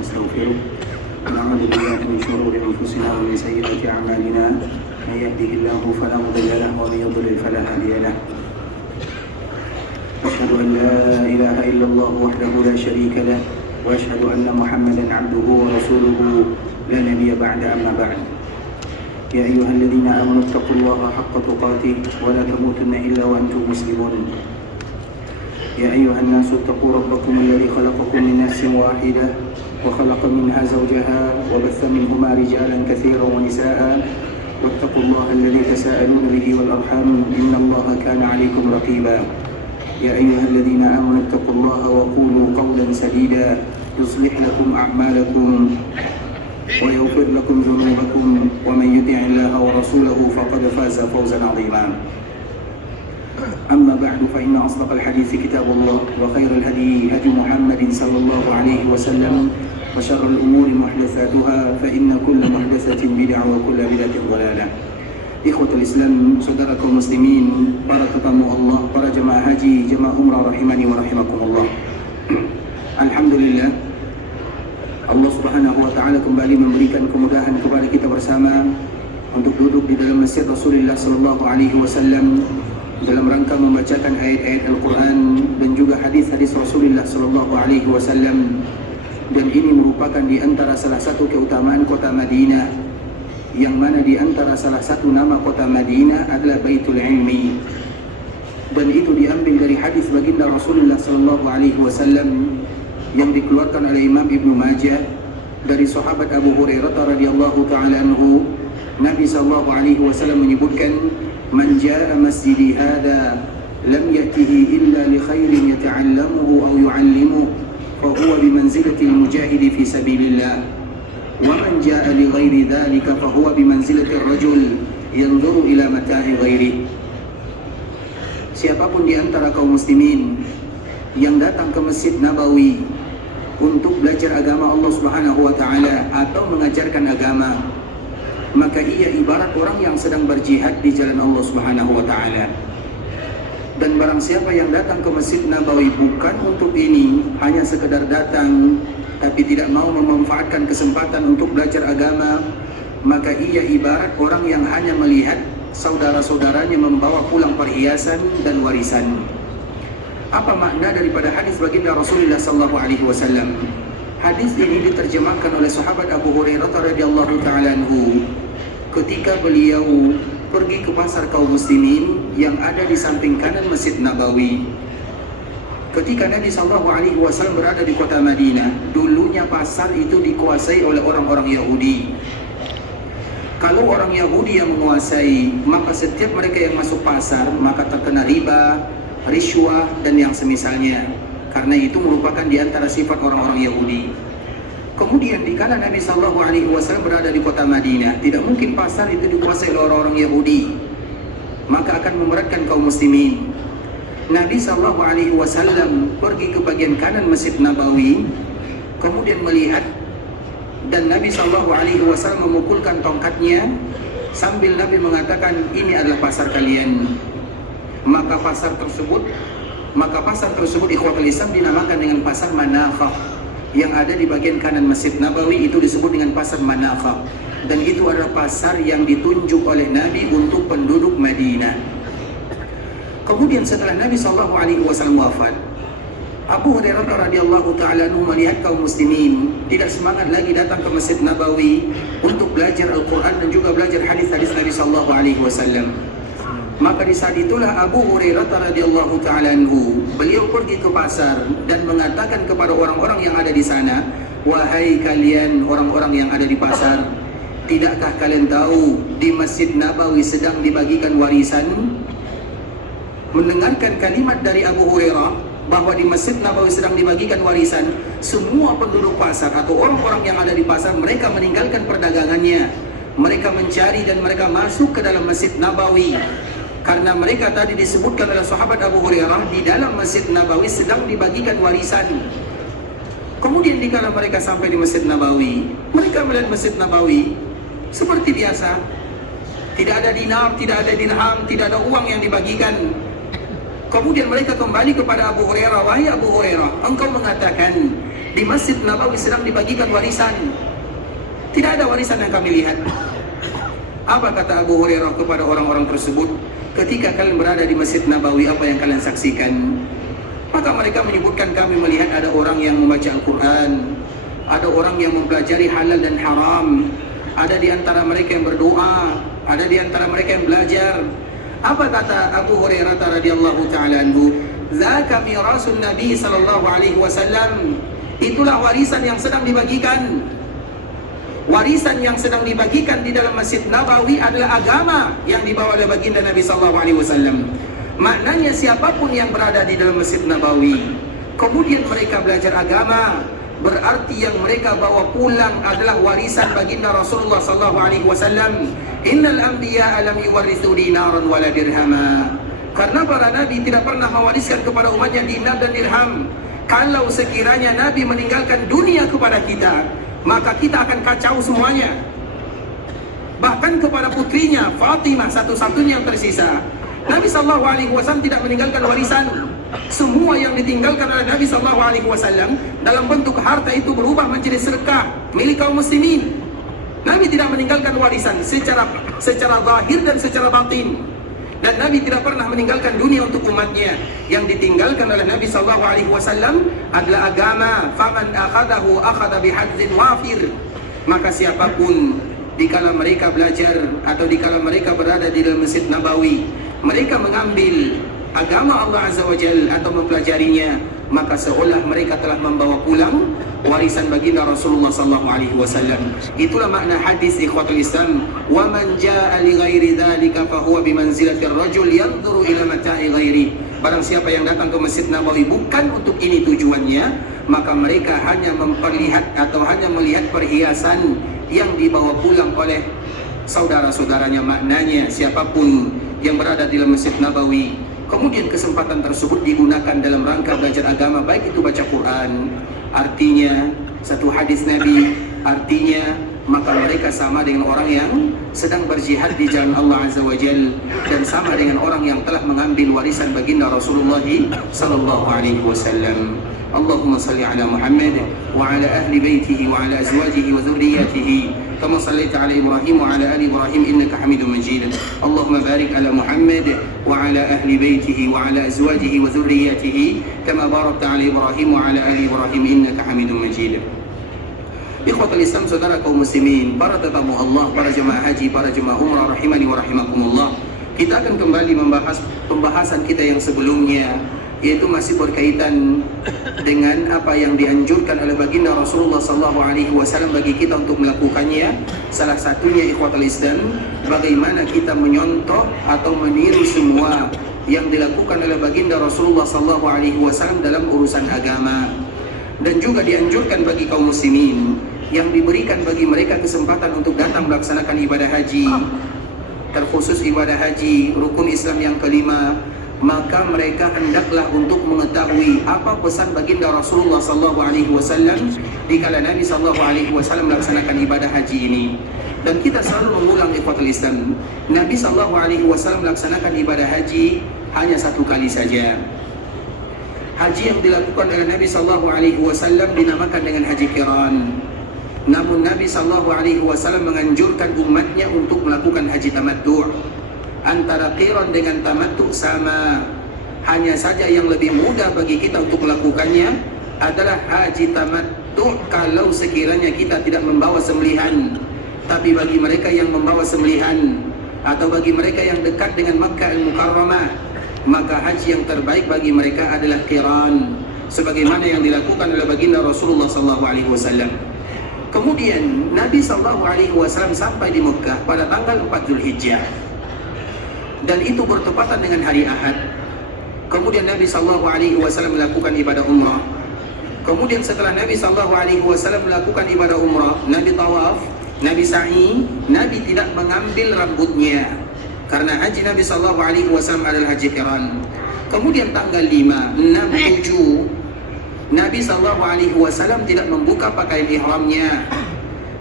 ونستغفره ونعوذ بالله من شرور أنفسنا ومن سيئات أعمالنا من يهده الله فلا مضل له ومن يضلل فلا هادي له أشهد أن لا إله إلا الله وحده لا شريك له وأشهد أن محمدا عبده ورسوله لا نبي بعد أما بعد يا أيها الذين آمنوا اتقوا الله حق تقاته ولا تموتن إلا وأنتم مسلمون يا أيها الناس اتقوا ربكم الذي خلقكم من نفس واحدة وخلق منها زوجها وبث منهما رجالا كثيرا ونساء واتقوا الله الذي تساءلون به والأرحام إن الله كان عليكم رقيبا يا أيها الذين آمنوا اتقوا الله وقولوا قولا سديدا يصلح لكم أعمالكم ويغفر لكم ذنوبكم ومن يطع الله ورسوله فقد فاز فوزا عظيما أما بعد فإن أصدق الحديث كتاب الله وخير الهدي هدي محمد صلى الله عليه وسلم وشر الأمور محدثاتها فإن كل محدثة بدعة وكل بدعة ضلالة. Ikhwatul Islam, saudara kaum muslimin, para tetamu Allah, para jemaah haji, jemaah umrah rahimani wa rahimakumullah. Alhamdulillah, Allah Subhanahu wa taala kembali memberikan kemudahan kepada kita bersama untuk duduk di dalam masjid Rasulullah sallallahu alaihi wasallam dalam rangka membacakan ayat-ayat Al-Quran dan juga hadis-hadis Rasulullah sallallahu alaihi wasallam. Dan ini merupakan di antara salah satu keutamaan kota Madinah, yang mana di antara salah satu nama kota Madinah adalah Baitul Ilmi. Dan itu diambil dari hadis baginda Rasulullah sallallahu alaihi wasallam yang dikeluarkan oleh Imam Ibnu Majah dari sahabat Abu Hurairah radhiyallahu taala anhu. Nabi sallallahu alaihi wasallam menyebutkan, "Man jaa masjidi hada lam yatihi illa li khairin yata'allamuhu aw yu'allimuhu fa huwa bi manzilati al-mujahidi fi sabilillah. وَمَنْ جَاءَ لِغَيْرِ ذَلِكَ فَهُوَ بِمَنْزِلَةِ الرَّجُلِ يَنْظُرُ إِلَى مَتَاعِ غَيْرِهِ." Siapapun di antara kaum muslimin yang datang ke Masjid Nabawi untuk belajar agama Allah Subhanahu wa taala atau mengajarkan agama, maka ia ibarat orang yang sedang berjihad di jalan Allah Subhanahu wa taala. Dan barang siapa yang datang ke Masjid Nabawi bukan untuk ini, hanya sekedar datang tapi tidak mau memanfaatkan kesempatan untuk belajar agama, maka ia ibarat orang yang hanya melihat saudara-saudaranya membawa pulang perhiasan dan warisan. Apa makna daripada hadis baginda Rasulullah sallallahu alaihi wasallam? Hadis ini diterjemahkan oleh sahabat Abu Hurairah radhiyallahu taala anhu ketika beliau pergi ke pasar kaum muslimin yang ada di samping kanan Masjid Nabawi. Ketika Nabi SAW berada di kota Madinah, dulunya pasar itu dikuasai oleh orang-orang Yahudi. Kalau orang Yahudi yang menguasai, maka setiap mereka yang masuk pasar maka terkena riba, riswah dan yang semisalnya. Karena itu merupakan di antara sifat orang-orang Yahudi. Kemudian di kala Nabi SAW berada di kota Madinah, tidak mungkin pasar itu dikuasai oleh orang-orang Yahudi, maka akan memberatkan kaum muslimin. Nabi SAW pergi ke bagian kanan Masjid Nabawi, kemudian melihat, dan Nabi SAW memukulkan tongkatnya sambil Nabi mengatakan, "Ini adalah pasar kalian." Maka pasar tersebut ikhwatul Islam dinamakan dengan pasar Manafah. Yang ada di bagian kanan Masjid Nabawi itu disebut dengan pasar Manafah, dan itu adalah pasar yang ditunjuk oleh Nabi untuk penduduk Madinah. Kemudian setelah Nabi SAW wafat, Abu Hurairah radhiyallahu taala anhu melihat kaum muslimin tidak semangat lagi datang ke Masjid Nabawi untuk belajar Al-Quran dan juga belajar hadis-hadis Nabi SAW. Maka di saat itulah Abu Hurairah radhiyallahu taala anhu, beliau pergi ke pasar dan mengatakan kepada orang-orang yang ada di sana, "Wahai kalian orang-orang yang ada di pasar, tidakkah kalian tahu di Masjid Nabawi sedang dibagikan warisan?" Mendengarkan kalimat dari Abu Hurairah bahwa di Masjid Nabawi sedang dibagikan warisan, semua penduduk pasar atau orang-orang yang ada di pasar, mereka meninggalkan perdagangannya, mereka mencari dan mereka masuk ke dalam Masjid Nabawi. Karena mereka tadi disebutkan oleh sahabat Abu Hurairah, di dalam Masjid Nabawi sedang dibagikan warisan. Kemudian dikala mereka sampai di Masjid Nabawi, mereka melihat Masjid Nabawi seperti biasa, tidak ada dinar, tidak ada dirham, tidak ada uang yang dibagikan. Kemudian mereka kembali kepada Abu Hurairah, "Wahai Abu Hurairah, engkau mengatakan Di Masjid Nabawi sedang dibagikan warisan. Tidak ada warisan yang kami lihat. Apa kata Abu Hurairah kepada orang-orang tersebut? Ketika kalian berada di Masjid Nabawi, apa yang kalian saksikan? Maka mereka menyebutkan, kami melihat ada orang yang membaca Al-Quran, ada orang yang mempelajari halal dan haram, ada di antara mereka yang berdoa, ada di antara mereka yang belajar. Apa kata Abu Hurairah radhiyallahu ta'ala anhu? Zaka mirasun Nabi sallallahu alaihi wasallam. Itulah warisan yang sedang dibagikan. Warisan yang sedang dibagikan di dalam Masjid Nabawi adalah agama yang dibawa oleh baginda Nabi sallallahu alaihi wasallam. Maknanya siapapun yang berada di dalam Masjid Nabawi, kemudian mereka belajar agama, berarti yang mereka bawa pulang adalah warisan baginda Rasulullah sallallahu alaihi wasallam. Innal anbiya lam yuwarithu dinaran wala dirhama. Karena para nabi tidak pernah mewariskan kepada umatnya dinar dan dirham. Kalau sekiranya nabi meninggalkan dunia kepada kita, maka kita akan kacau semuanya. Bahkan kepada putrinya Fatimah, satu-satunya yang tersisa, Nabi sallallahu alaihi wasallam tidak meninggalkan warisan. Semua yang ditinggalkan oleh Nabi sallallahu alaihi wasallam dalam bentuk harta itu berubah menjadi sedekah milik kaum muslimin. Nabi tidak meninggalkan warisan secara zahir dan secara batin. Dan Nabi tidak pernah meninggalkan dunia untuk umatnya. Yang ditinggalkan oleh Nabi sallallahu alaihi wasallam adalah agama. Faman akhadahu akhadha bihadzin wafir. Maka siapapun dikala mereka belajar atau dikala mereka berada di dalam Masjid Nabawi, mereka mengambil agama Allah Azza wa Jalla atau mempelajarinya, maka seolah mereka telah membawa pulang warisan baginda Rasulullah sallallahu alaihi wasallam. Itulah makna hadis ikhwatul Islam, wa man jaa li ghairi dzalika fa huwa bi manzilati ar-rajul yanzuru ila mata'i ghairi. Barang siapa yang datang ke Masjid Nabawi bukan untuk ini tujuannya, maka mereka hanya memperlihat atau hanya melihat perhiasan yang dibawa pulang oleh saudara-saudaranya. Maknanya siapapun yang berada di dalam Masjid Nabawi, kemudian kesempatan tersebut digunakan dalam rangka belajar agama, baik itu baca Quran, artinya satu hadis Nabi, artinya maka mereka sama dengan orang yang sedang berjihad di jalan Allah Azza wa Jal, dan sama dengan orang yang telah mengambil warisan baginda Rasulullah sallallahu alaihi wasallam. Allahumma salli ala Muhammad wa ala ahli baitihi wa ala azwajihi wa dhurriyyatihi kama sallaita ala Ibrahim wa ala ali Ibrahim innaka Hamidum Majid. Allahumma barik ala Muhammad wa ala ahli baitihi wa ala azwajihi wa dhurriyyatihi kama barakta ala Ibrahim wa ala ali Ibrahim innaka Hamidum Majid. Ikhwatul Islam, saudara kaum muslimin, para tetamu Allah, para jemaah haji, para jemaah umrah rahimani wa rahimakumullah. Kita akan kembali membahas pembahasan kita yang sebelumnya, yaitu masih berkaitan dengan apa yang dianjurkan oleh baginda Rasulullah sallallahu alaihi wasallam bagi kita untuk melakukannya. Salah satunya ikhwatul Islam, bagaimana kita menyontoh atau meniru semua yang dilakukan oleh baginda Rasulullah sallallahu alaihi wasallam dalam urusan agama. Dan juga dianjurkan bagi kaum muslimin yang diberikan bagi mereka kesempatan untuk datang melaksanakan ibadah haji, terkhusus ibadah haji rukun Islam yang kelima, maka mereka hendaklah untuk mengetahui apa pesan baginda Rasulullah sallallahu alaihi wasallam dikala Nabi sallallahu alaihi wasallam melaksanakan ibadah haji ini. Dan kita selalu mengulang ikhwatul Islam, Nabi sallallahu alaihi wasallam melaksanakan ibadah haji hanya satu kali saja. Haji yang dilakukan oleh Nabi sallallahu alaihi wasallam dinamakan dengan haji qiran. Namun Nabi sallallahu alaihi wasallam menganjurkan umatnya untuk melakukan haji tamattu'. Antara qiran dengan tamattu' sama. Hanya saja yang lebih mudah bagi kita untuk melakukannya adalah haji tamattu' kalau sekiranya kita tidak membawa sembelihan. Tapi bagi mereka yang membawa sembelihan atau bagi mereka yang dekat dengan Makkah Al-Mukarramah, maka haji yang terbaik bagi mereka adalah qiran, sebagaimana yang dilakukan oleh baginda Rasulullah sallallahu alaihi wasallam. Kemudian Nabi sallallahu alaihi wasallam sampai di Mekah pada tanggal 4 Zulhijjah, dan itu bertepatan dengan hari Ahad. Kemudian Nabi sallallahu alaihi wasallam melakukan ibadah umrah. Kemudian setelah Nabi sallallahu alaihi wasallam melakukan ibadah umrah, Nabi tawaf, Nabi sa'i, Nabi tidak mengambil rambutnya, karena haji Nabi sallallahu alaihi wasallam adalah haji qiran. Kemudian tanggal 5, 6, 7 Nabi sallallahu alaihi wasallam tidak membuka pakaian ihramnya.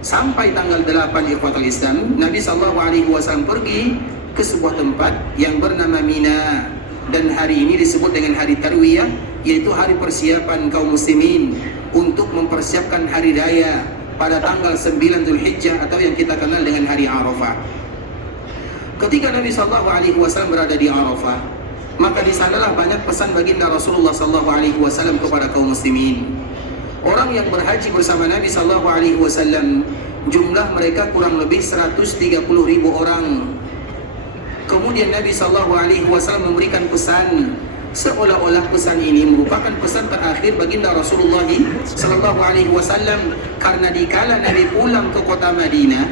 Sampai tanggal 8 ikhwatul Islam, Nabi sallallahu alaihi wasallam pergi ke sebuah tempat yang bernama Mina, dan hari ini disebut dengan hari tarwiyah, yaitu hari persiapan kaum muslimin untuk mempersiapkan hari raya pada tanggal 9 Zulhijjah atau yang kita kenal dengan hari Arafah. Ketika Nabi SAW berada di Arafah, maka di sanalah banyak pesan baginda Rasulullah SAW kepada kaum muslimin. Orang yang berhaji bersama Nabi SAW, jumlah mereka kurang lebih 130.000 orang. Kemudian Nabi SAW memberikan pesan, seolah-olah pesan ini merupakan pesan terakhir baginda Rasulullah SAW, karena dikala Nabi pulang ke kota Madinah,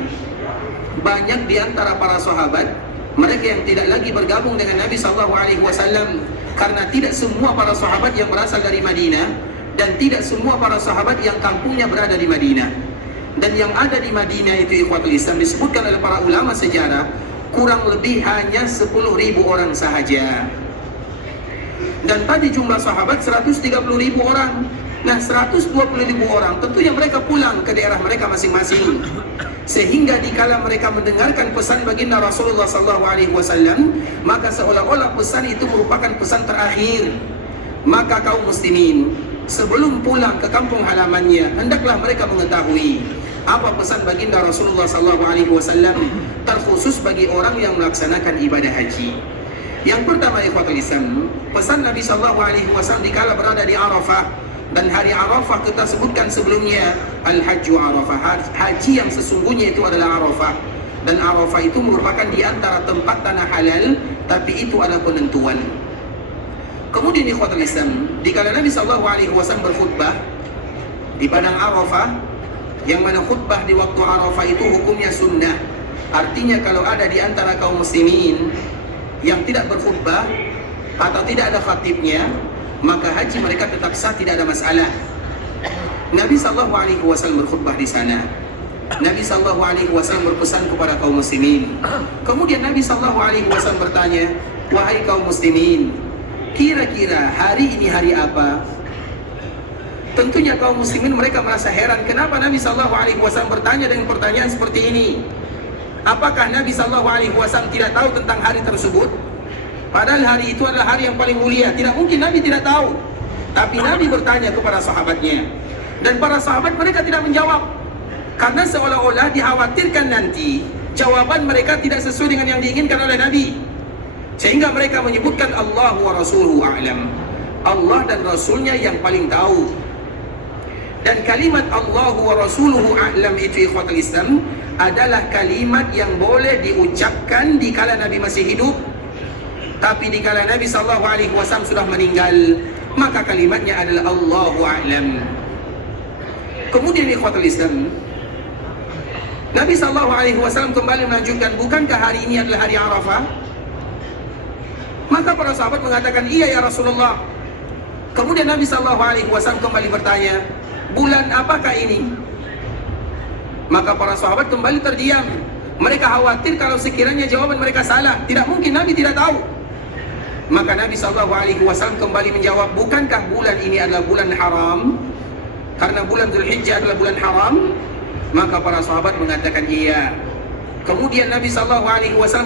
banyak di antara para sahabat mereka yang tidak lagi bergabung dengan Nabi SAW, karena tidak semua para sahabat yang berasal dari Madinah dan tidak semua para sahabat yang kampungnya berada di Madinah. Dan yang ada di Madinah itu ikhwatul Islam disebutkan oleh para ulama sejarah kurang lebih hanya 10.000 orang sahaja. Dan tadi jumlah sahabat 130.000 orang. Nah, 120.000 orang tentunya mereka pulang ke daerah mereka masing-masing. Sehingga dikala mereka mendengarkan pesan baginda Rasulullah SAW, maka seolah-olah pesan itu merupakan pesan terakhir. Maka kaum muslimin sebelum pulang ke kampung halamannya, hendaklah mereka mengetahui apa pesan baginda Rasulullah SAW, terkhusus bagi orang yang melaksanakan ibadah haji. Yang pertama, ikhwatul Islam, pesan Nabi SAW dikala berada di Arafah, dan hari Arafah kita sebutkan sebelumnya, Al-Hajju Arafah, haji yang sesungguhnya itu adalah Arafah. Dan Arafah itu merupakan di antara tempat tanah halal, tapi itu adalah penentuan. Kemudian ikhwatul Islam, dikala Nabi SAW berkhutbah di padang Arafah, yang mana khutbah di waktu Arafah itu hukumnya sunnah. Artinya kalau ada di antara kaum muslimin yang tidak berkhutbah atau tidak ada khatibnya, maka haji mereka tetap sah, tidak ada masalah. Nabi SAW berkhutbah di sana. Nabi SAW berpesan kepada kaum muslimin. Kemudian Nabi SAW bertanya, wahai kaum muslimin, kira-kira hari ini hari apa? Tentunya kaum muslimin mereka merasa heran, kenapa Nabi SAW bertanya dengan pertanyaan seperti ini? Apakah Nabi SAW tidak tahu tentang hari tersebut? Padahal hari itu adalah hari yang paling mulia. Tidak mungkin Nabi tidak tahu. Tapi Nabi bertanya kepada sahabatnya, dan para sahabat mereka tidak menjawab, karena seolah-olah dikhawatirkan nanti jawaban mereka tidak sesuai dengan yang diinginkan oleh Nabi. Sehingga mereka menyebutkan Allah wa rasuluhu a'lam, Allah dan Rasulnya yang paling tahu. Dan kalimat Allah wa rasuluhu a'lam itu ikhwatul Islam adalah kalimat yang boleh diucapkan dikala Nabi masih hidup. Tapi dikala Nabi SAW sudah meninggal, maka kalimatnya adalah Allahu a'lam. Kemudian ikhwatul Islam, Nabi SAW kembali melanjutkan, bukankah hari ini adalah hari Arafah? Maka para sahabat mengatakan, iya ya Rasulullah. Kemudian Nabi SAW kembali bertanya, bulan apakah ini? Maka para sahabat kembali terdiam. Mereka khawatir kalau sekiranya jawaban mereka salah. Tidak mungkin Nabi tidak tahu. Maka Nabi SAW kembali menjawab, bukankah bulan ini adalah bulan haram? Karena bulan Zulhijjah adalah bulan haram. Maka para sahabat mengatakan iya. Kemudian Nabi SAW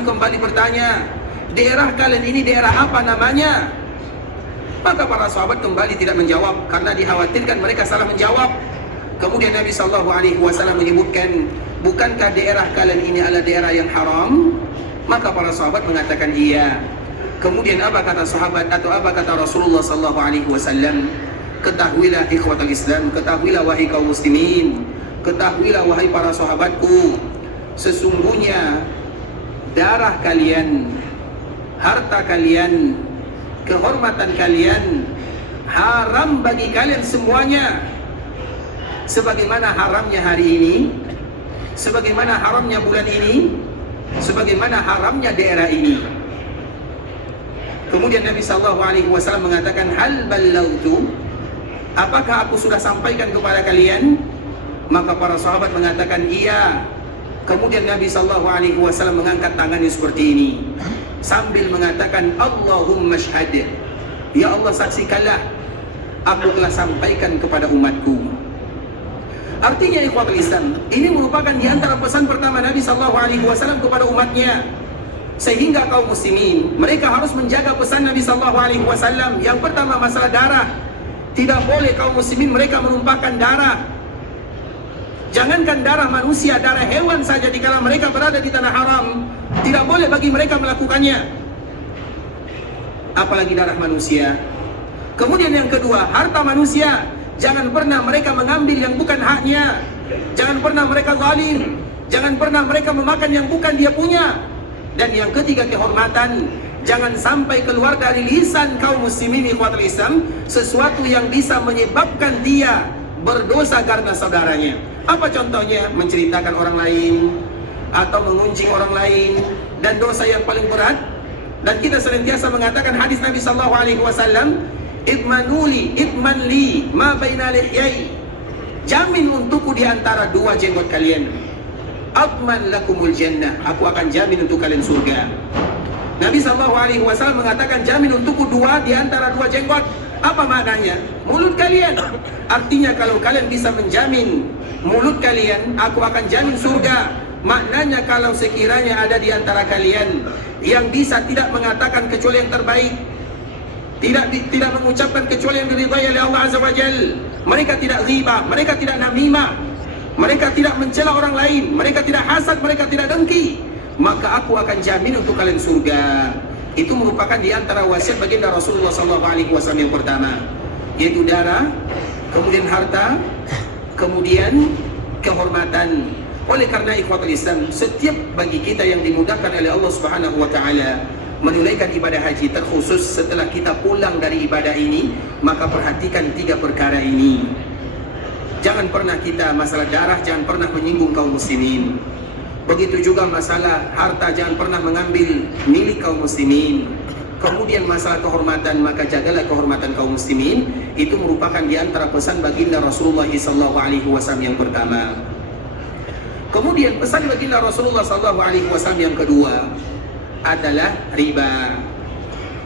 kembali bertanya, daerah kalian ini daerah apa namanya? Maka para sahabat kembali tidak menjawab, karena dikhawatirkan mereka salah menjawab. Kemudian Nabi SAW menyebutkan, bukankah daerah kalian ini adalah daerah yang haram? Maka para sahabat mengatakan iya. Kemudian apa kata sahabat atau apa kata Rasulullah SAW? Ketahuilah ikhwatul Islam, ketahuilah wahai kaum muslimin, ketahuilah wahai para sahabatku, sesungguhnya darah kalian, harta kalian, kehormatan kalian haram bagi kalian semuanya, sebagaimana haramnya hari ini, sebagaimana haramnya bulan ini, sebagaimana haramnya daerah ini. Kemudian Nabi SAW mengatakan, hal ballautu, apakah aku sudah sampaikan kepada kalian? Maka para sahabat mengatakan iya. Kemudian Nabi SAW mengangkat tangannya seperti ini sambil mengatakan, Allahumma syhad, ya Allah saksikanlah, aku telah sampaikan kepada umatku. Artinya ikhwatul Islam, ini merupakan di antara pesan pertama Nabi SAW kepada umatnya. Sehingga kaum muslimin mereka harus menjaga pesan Nabi SAW. Yang pertama masalah darah, Tidak boleh kaum muslimin mereka menumpahkan darah. Jangankan darah manusia, darah hewan saja dikala mereka berada di tanah haram, tidak boleh bagi mereka melakukannya, apalagi darah manusia. Kemudian yang kedua, harta manusia. Jangan pernah mereka mengambil yang bukan haknya. Jangan pernah mereka zalim. Jangan pernah mereka memakan yang bukan dia punya. Dan yang ketiga, kehormatan. Jangan sampai keluar dari lisan kaum muslimin ikhwatul Islam sesuatu yang bisa menyebabkan dia berdosa karena saudaranya. Apa contohnya? Menceritakan orang lain atau mengunjing orang lain, dan dosa yang paling berat. Dan kita senantiasa mengatakan hadis Nabi sallallahu alaihi wasallam, idmanuli idmanli ma baina lihyai, jamin untukku di antara dua jenggot kalian. Adman lakumul jannah, aku akan jamin untuk kalian surga. Nabi sallallahu alaihi wasallam mengatakan jamin untukku dua di antara dua jenggot. Apa maknanya? Mulut kalian. Artinya kalau kalian bisa menjamin mulut kalian, aku akan jamin surga. Maknanya kalau sekiranya ada di antara kalian yang bisa tidak mengatakan kecuali yang terbaik, tidak mengucapkan kecuali yang diridhai oleh Allah Azza wa Jalla, mereka tidak ghibah, mereka tidak namimah, mereka tidak mencela orang lain, mereka tidak hasad, mereka tidak dengki, maka aku akan jamin untuk kalian surga. Itu merupakan di antara wasiat baginda Rasulullah SAW yang pertama, yaitu darah, kemudian harta, kemudian kehormatan. Oleh karena ikhwatul Islam, setiap bagi kita yang dimudahkan oleh Allah Subhanahu wa taala menunaikan ibadah haji, terkhusus setelah kita pulang dari ibadah ini, maka perhatikan tiga perkara ini. Jangan pernah kita masalah darah, jangan pernah menyinggung kaum muslimin. Begitu juga masalah harta, jangan pernah mengambil milik kaum muslimin. Kemudian masalah kehormatan, maka jagalah kehormatan kaum muslimin. Itu merupakan di antara pesan baginda Rasulullah SAW yang pertama. Kemudian pesan baginda Rasulullah SAW yang kedua adalah riba.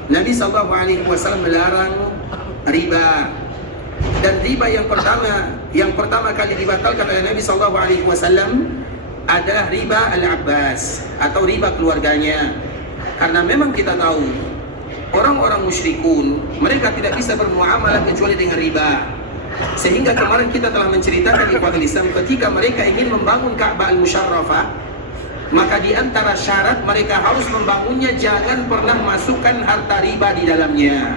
Nabi SAW melarang riba. Dan riba yang pertama kali dibatalkan oleh Nabi SAW adalah riba Al-Abbas atau riba keluarganya. Karena memang kita tahu orang-orang musyrikun mereka tidak bisa bermuamalah kecuali dengan riba. Sehingga kemarin kita telah menceritakan ikhwatul Islam, ketika mereka ingin membangun Ka'bah Al-Musharrafah, maka di antara syarat mereka harus membangunnya jangan pernah masukkan harta riba di dalamnya.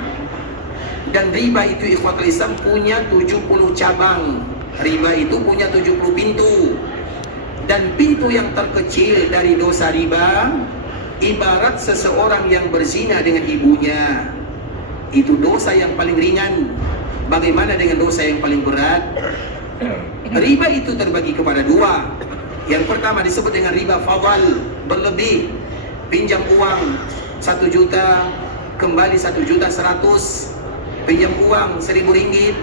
Dan riba itu ikhwatul Islam punya 70 cabang. Riba itu punya 70 pintu. Dan pintu yang terkecil dari dosa riba ibarat seseorang yang berzina dengan ibunya. Itu dosa yang paling ringan. Bagaimana dengan dosa yang paling berat? Riba itu terbagi kepada dua. Yang pertama disebut dengan riba fadhal, berlebih. Pinjam uang 1 juta, kembali 1.100.000. Pinjam uang 1.000 ringgit,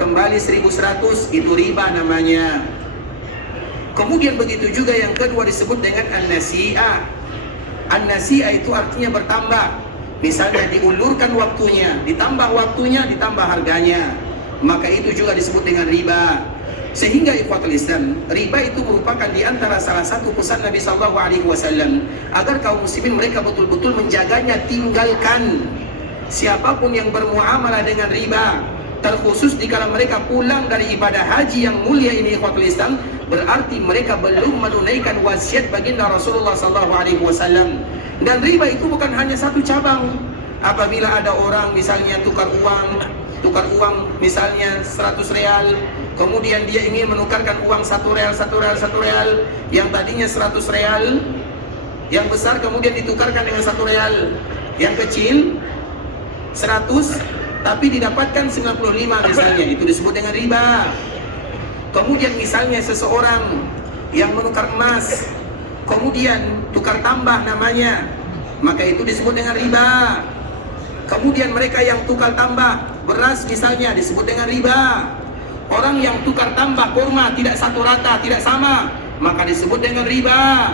kembali 1.100, itu riba namanya. Kemudian begitu juga yang kedua disebut dengan an-nasi'ah. An-nasi'ah itu artinya bertambah. Misalnya diulurkan waktunya, ditambah waktunya, ditambah harganya, maka itu juga disebut dengan riba. Sehingga ikhwatul Islam, riba itu merupakan di antara salah satu pesan Nabi SAW agar kaum muslimin mereka betul-betul menjaganya, tinggalkan siapapun yang bermuamalah dengan riba. Terkhusus dikala mereka pulang dari ibadah haji yang mulia ini ikhwatul Islam, berarti mereka belum menunaikan wasiat baginda Rasulullah SAW. Dan riba itu bukan hanya satu cabang. Apabila ada orang misalnya tukar uang misalnya 100 real, kemudian dia ingin menukarkan uang 1 real, yang tadinya 100 real, yang besar kemudian ditukarkan dengan 1 real, yang kecil 100 tapi didapatkan 95 misalnya, itu disebut dengan riba. Kemudian misalnya seseorang yang menukar emas, kemudian tukar tambah namanya, maka itu disebut dengan riba. Kemudian mereka yang tukar tambah beras misalnya disebut dengan riba. Orang yang tukar tambah kurma tidak satu rata, tidak sama, maka disebut dengan riba.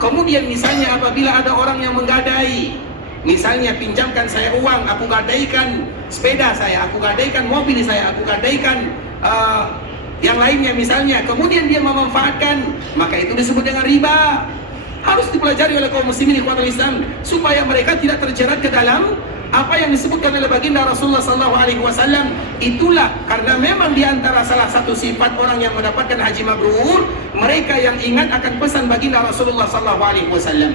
Kemudian misalnya apabila ada orang yang menggadai, misalnya pinjamkan saya uang, aku gadaikan sepeda saya, aku gadaikan mobil saya, aku gadaikan yang lainnya misalnya, kemudian dia memanfaatkan, maka itu disebut dengan riba. Harus dipelajari oleh kaum muslimin ikhwatul Islam supaya mereka tidak terjerat ke dalam apa yang disebutkan oleh baginda Rasulullah SAW, itulah karena memang diantara salah satu sifat orang yang mendapatkan haji mabrur, mereka yang ingat akan pesan baginda Rasulullah SAW.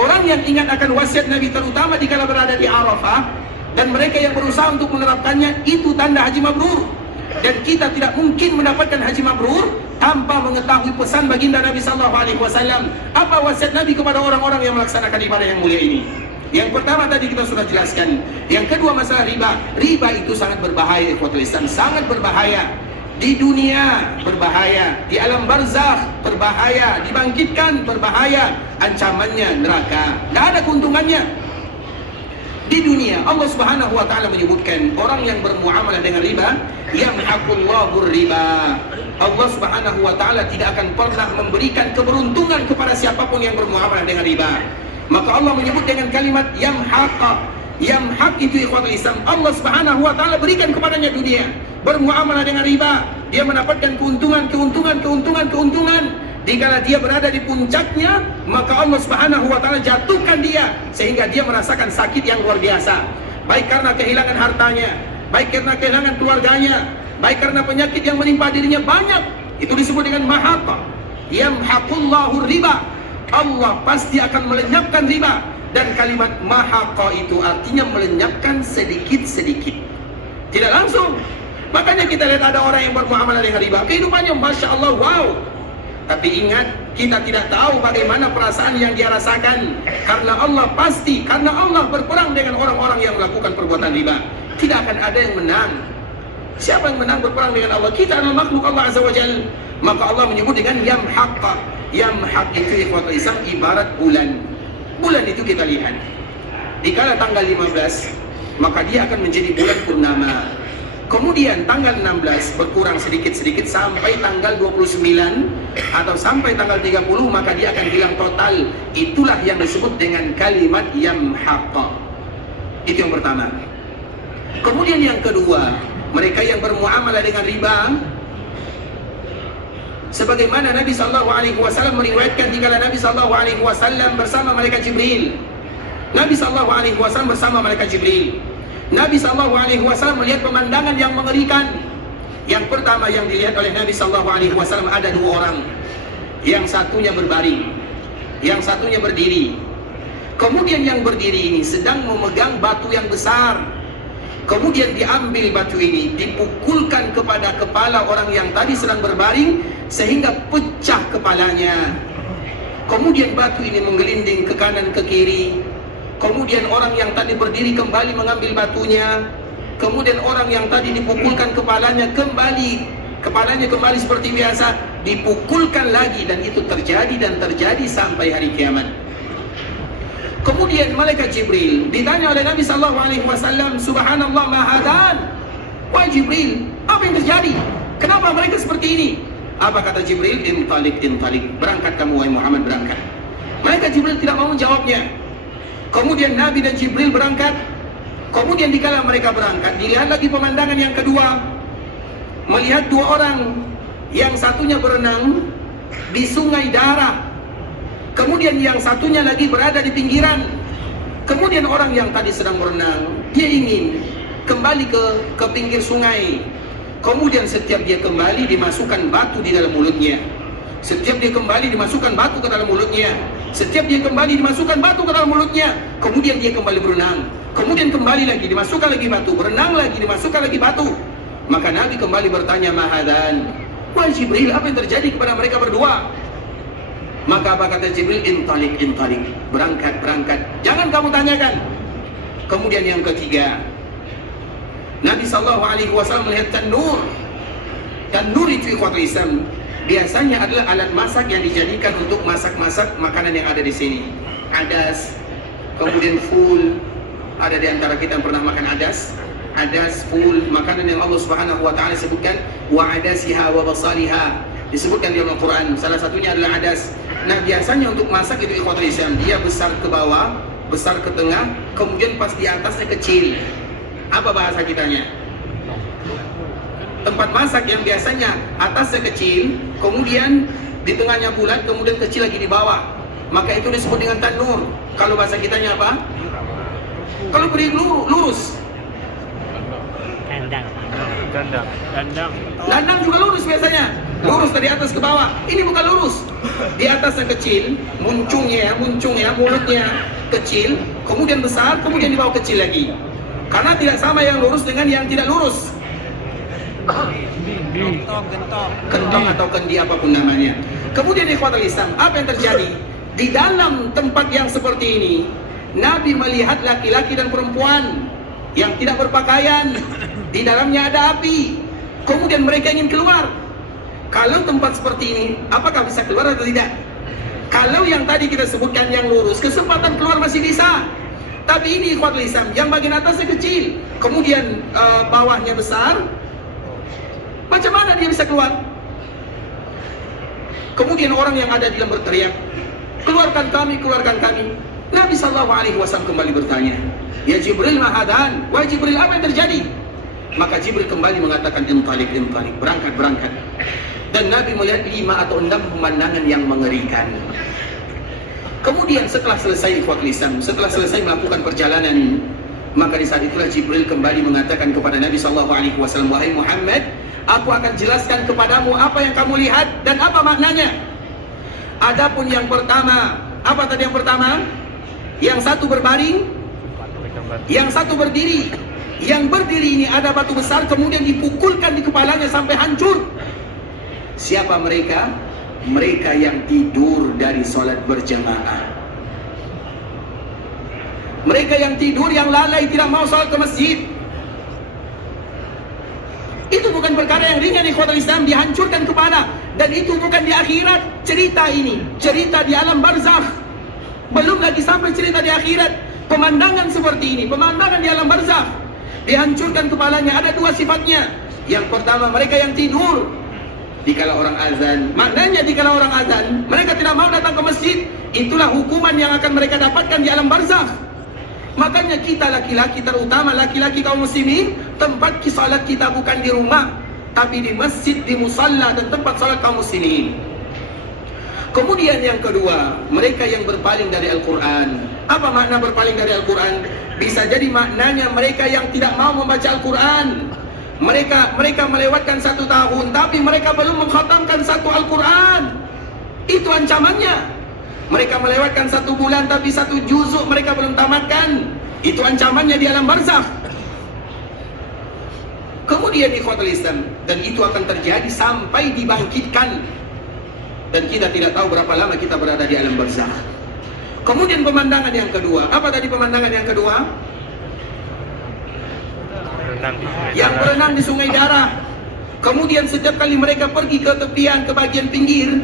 Orang yang ingat akan wasiat Nabi, terutama dikala berada di Arafah, dan mereka yang berusaha untuk menerapkannya, itu tanda haji mabrur. Dan kita tidak mungkin mendapatkan haji mabrur tanpa mengetahui pesan baginda Nabi SAW. Apa wasiat Nabi kepada orang-orang yang melaksanakan ibadah yang mulia ini? Yang pertama tadi kita sudah jelaskan. Yang kedua masalah riba. Riba itu sangat berbahaya, ikhwatul Islam, sangat berbahaya. Di dunia berbahaya, di alam barzakh berbahaya, dibangkitkan berbahaya, ancamannya neraka. Tidak ada keuntungannya. Di dunia Allah Subhanahu wa taala menyebutkan orang yang bermuamalah dengan riba, yamhaqullahu riba. Allah Subhanahu wa taala tidak akan pernah memberikan keberuntungan kepada siapapun yang bermuamalah dengan riba. Maka Allah menyebut dengan kalimat yamhaq. Yamhaq itu ikhwatul Islam, Allah Subhanahu wa taala berikan kepadanya dunia. Bermuamalah dengan riba, dia mendapatkan keuntungan. Dikala dia berada di puncaknya, maka Allah Subhanahu wa taala jatuhkan dia sehingga dia merasakan sakit yang luar biasa. Baik karena kehilangan hartanya, baik karena kehilangan keluarganya, baik karena penyakit yang menimpa dirinya banyak. Itu disebut dengan mahaqa. Yamhaqullahu riba. Allah pasti akan melenyapkan riba. Dan kalimat mahaqa itu artinya melenyapkan sedikit-sedikit, tidak langsung. Makanya kita lihat ada orang yang bermuamalah dengan riba, kehidupannya Masya Allah, wow. Tapi ingat, kita tidak tahu bagaimana perasaan yang dia rasakan. Karena Allah pasti, karena Allah berperang dengan orang-orang yang melakukan perbuatan riba. Tidak akan ada yang menang. Siapa yang menang berperang dengan Allah? Kita adalah makhluk Allah Azza wa Jalla. Maka Allah menyebut dengan yamhaqqa. Yamhaq itu ikhwatul Islam ibarat bulan. Bulan itu kita lihat, dikala tanggal 15, maka dia akan menjadi bulan purnama. Kemudian tanggal 16 berkurang sedikit-sedikit sampai tanggal 29 atau sampai tanggal 30, maka dia akan hilang total. Itulah yang disebut dengan kalimat yamhaqqa. Itu yang pertama. Kemudian yang kedua, mereka yang bermuamalah dengan riba, sebagaimana Nabi SAW meriwayatkan dikala Nabi SAW bersama malaikat Jibril. Nabi SAW bersama malaikat Jibril. Nabi SAW melihat pemandangan yang mengerikan. Yang pertama yang dilihat oleh Nabi SAW ada dua orang. Yang satunya berbaring, yang satunya berdiri. Kemudian yang berdiri ini sedang memegang batu yang besar. Kemudian diambil batu ini, dipukulkan kepada kepala orang yang tadi sedang berbaring sehingga pecah kepalanya. Kemudian batu ini menggelinding ke kanan ke kiri. Kemudian orang yang tadi berdiri kembali mengambil batunya. Kemudian orang yang tadi dipukulkan kepalanya kembali seperti biasa, dipukulkan lagi, dan itu terjadi sampai hari kiamat. Kemudian malaikat Jibril ditanya oleh Nabi SAW, Subhanallah ma hadan. Wahai Jibril, apa yang terjadi? Kenapa mereka seperti ini? Apa kata Jibril? Intalik, berangkat kamu wahai Muhammad, berangkat. Malaikat Jibril tidak mau menjawabnya. Kemudian Nabi dan Jibril berangkat. Kemudian dikala mereka berangkat, dilihat lagi pemandangan yang kedua. Melihat dua orang, yang satunya berenang di sungai darah. Kemudian yang satunya lagi berada di pinggiran. Kemudian orang yang tadi sedang berenang, dia ingin kembali ke pinggir sungai. Kemudian setiap dia kembali dimasukkan batu di dalam mulutnya. Setiap dia kembali dimasukkan batu ke dalam mulutnya. Setiap dia kembali dimasukkan batu ke dalam mulutnya. Kemudian dia kembali berenang. Kemudian kembali lagi dimasukkan lagi batu, berenang lagi dimasukkan lagi batu. Maka Nabi kembali bertanya, mahadan. Wahai Jibril, apa yang terjadi kepada mereka berdua? Maka apa kata Jibril? Intalik, berangkat. Jangan kamu tanyakan. Kemudian yang ketiga, Nabi SAW melihat tanur. Tanur itu ikhwatul Islam biasanya adalah alat masak yang dijadikan untuk masak-masak makanan yang ada di sini. Adas, kemudian full. Ada di antara kita yang pernah makan adas. Adas, full, makanan yang Allah Subhanahu wa taala sebutkan wa adasiha wa basaliha. Disebutkan di dalam Al-Quran, salah satunya adalah adas. Nah biasanya untuk masak itu ikhwatul Islam, dia besar ke bawah, besar ke tengah, kemudian pas di atasnya kecil. Apa bahasa kitanya? Tempat masak yang biasanya atasnya kecil, kemudian di tengahnya bulat, kemudian kecil lagi di bawah. Maka itu disebut dengan tanur. Kalau bahasa kitanya apa? Kalau berdiri lurus. Landang juga lurus biasanya. Lurus dari atas ke bawah. Ini bukan lurus. Di atasnya kecil, muncungnya, mulutnya kecil, kemudian besar, kemudian di bawah kecil lagi. Karena tidak sama yang lurus dengan yang tidak lurus. Kentong atau kendi apapun namanya. Kemudian ikhwatul Islam, apa yang terjadi? Di dalam tempat yang seperti ini, Nabi melihat laki-laki dan perempuan yang tidak berpakaian. Di dalamnya ada api. Kemudian mereka ingin keluar. Kalau tempat seperti ini, apakah bisa keluar atau tidak? Kalau yang tadi kita sebutkan yang lurus, kesempatan keluar masih bisa. Tapi ini ikhwatul Islam, yang bagian atasnya kecil, kemudian bawahnya besar. Macam mana dia bisa keluar? Kemudian orang yang ada di dalam berteriak, keluarkan kami, keluarkan kami. Nabi SAW kembali bertanya, ya Jibril mahadan, wahai Jibril, apa yang terjadi? Maka Jibril kembali mengatakan, intalik, berangkat. Dan Nabi melihat 5 atau 6 pemandangan yang mengerikan. Kemudian setelah selesai ikhwatul Islam, setelah selesai melakukan perjalanan, maka di saat itulah Jibril kembali mengatakan kepada Nabi SAW, wahai Muhammad, aku akan jelaskan kepadamu apa yang kamu lihat dan apa maknanya. Adapun yang pertama, apa tadi yang pertama? Yang satu berbaring, yang satu berdiri. Yang berdiri ini ada batu besar, kemudian dipukulkan di kepalanya sampai hancur. Siapa mereka? Mereka yang tidur dari sholat berjamaah. Mereka yang tidur, yang lalai, tidak mau sholat ke masjid. Itu bukan perkara yang ringan ikhwatul Islam, dihancurkan kepala. Dan itu bukan di akhirat. Cerita ini, cerita di alam barzakh. Belum lagi sampai cerita di akhirat. Pemandangan seperti ini, pemandangan di alam barzakh, dihancurkan kepalanya. Ada 2 sifatnya. Yang pertama, mereka yang tidur dikala orang azan. Maknanya dikala orang azan, mereka tidak mau datang ke masjid. Itulah hukuman yang akan mereka dapatkan di alam barzakh. Makanya kita laki-laki, terutama laki-laki kaum muslimin, tempat salat kita bukan di rumah, tapi di masjid, di musalla, dan tempat salat kaum muslimin. Kemudian yang kedua, mereka yang berpaling dari Al-Quran. Apa makna berpaling dari Al-Quran? Bisa jadi maknanya mereka yang tidak mau membaca Al-Quran. Mereka melewatkan 1 tahun, tapi mereka belum mengkhatamkan 1 Al-Quran. Itu ancamannya. Mereka melewatkan 1 bulan, tapi 1 juzuk mereka belum tamatkan. Itu ancamannya di alam barzakh. Kemudian ikhwatul Islam, dan itu akan terjadi sampai dibangkitkan. Dan kita tidak tahu berapa lama kita berada di alam barzakh. Kemudian pemandangan yang kedua. Apa tadi pemandangan yang kedua? Yang berenang di sungai darah. Kemudian setiap kali mereka pergi ke tepian, ke bagian pinggir,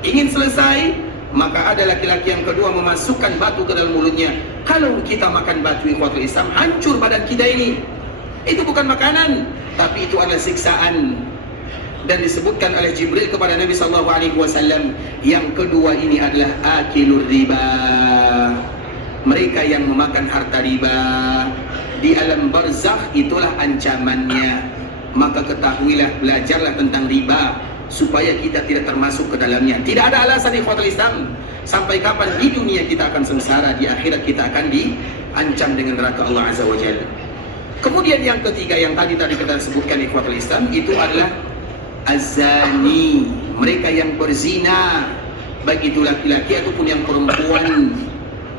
ingin selesai, maka ada laki-laki yang kedua memasukkan batu ke dalam mulutnya. Kalau kita makan batu ikhwatul Islam, hancur badan kita ini. Itu bukan makanan, tapi itu adalah siksaan. Dan disebutkan oleh Jibril kepada Nabi SAW, yang kedua ini adalah akilur riba. Mereka yang memakan harta riba. Di alam barzakh itulah ancamannya. Maka ketahuilah, belajarlah tentang riba, supaya kita tidak termasuk ke dalamnya. Tidak ada alasan ikhwatul Islam. Sampai kapan di dunia kita akan sengsara, di akhirat kita akan diancam dengan neraka Allah Azza wa Jalla. Kemudian yang ketiga yang tadi kita sebutkan ikhwatul Islam, itu adalah az-zani, mereka yang berzina, baik itu laki-laki ataupun yang perempuan.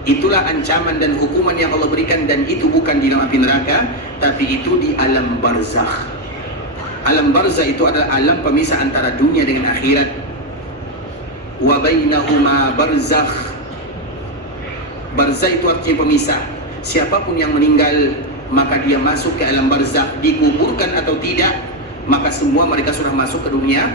Itulah ancaman dan hukuman yang Allah berikan, dan itu bukan di dalam api neraka, tapi itu di alam barzakh. Alam barzakh itu adalah alam pemisah antara dunia dengan akhirat. Wa bainahuma barzakh. Barzakh itu artinya pemisah. Siapapun yang meninggal, maka dia masuk ke alam barzakh, dikuburkan atau tidak, maka semua mereka sudah masuk ke dunia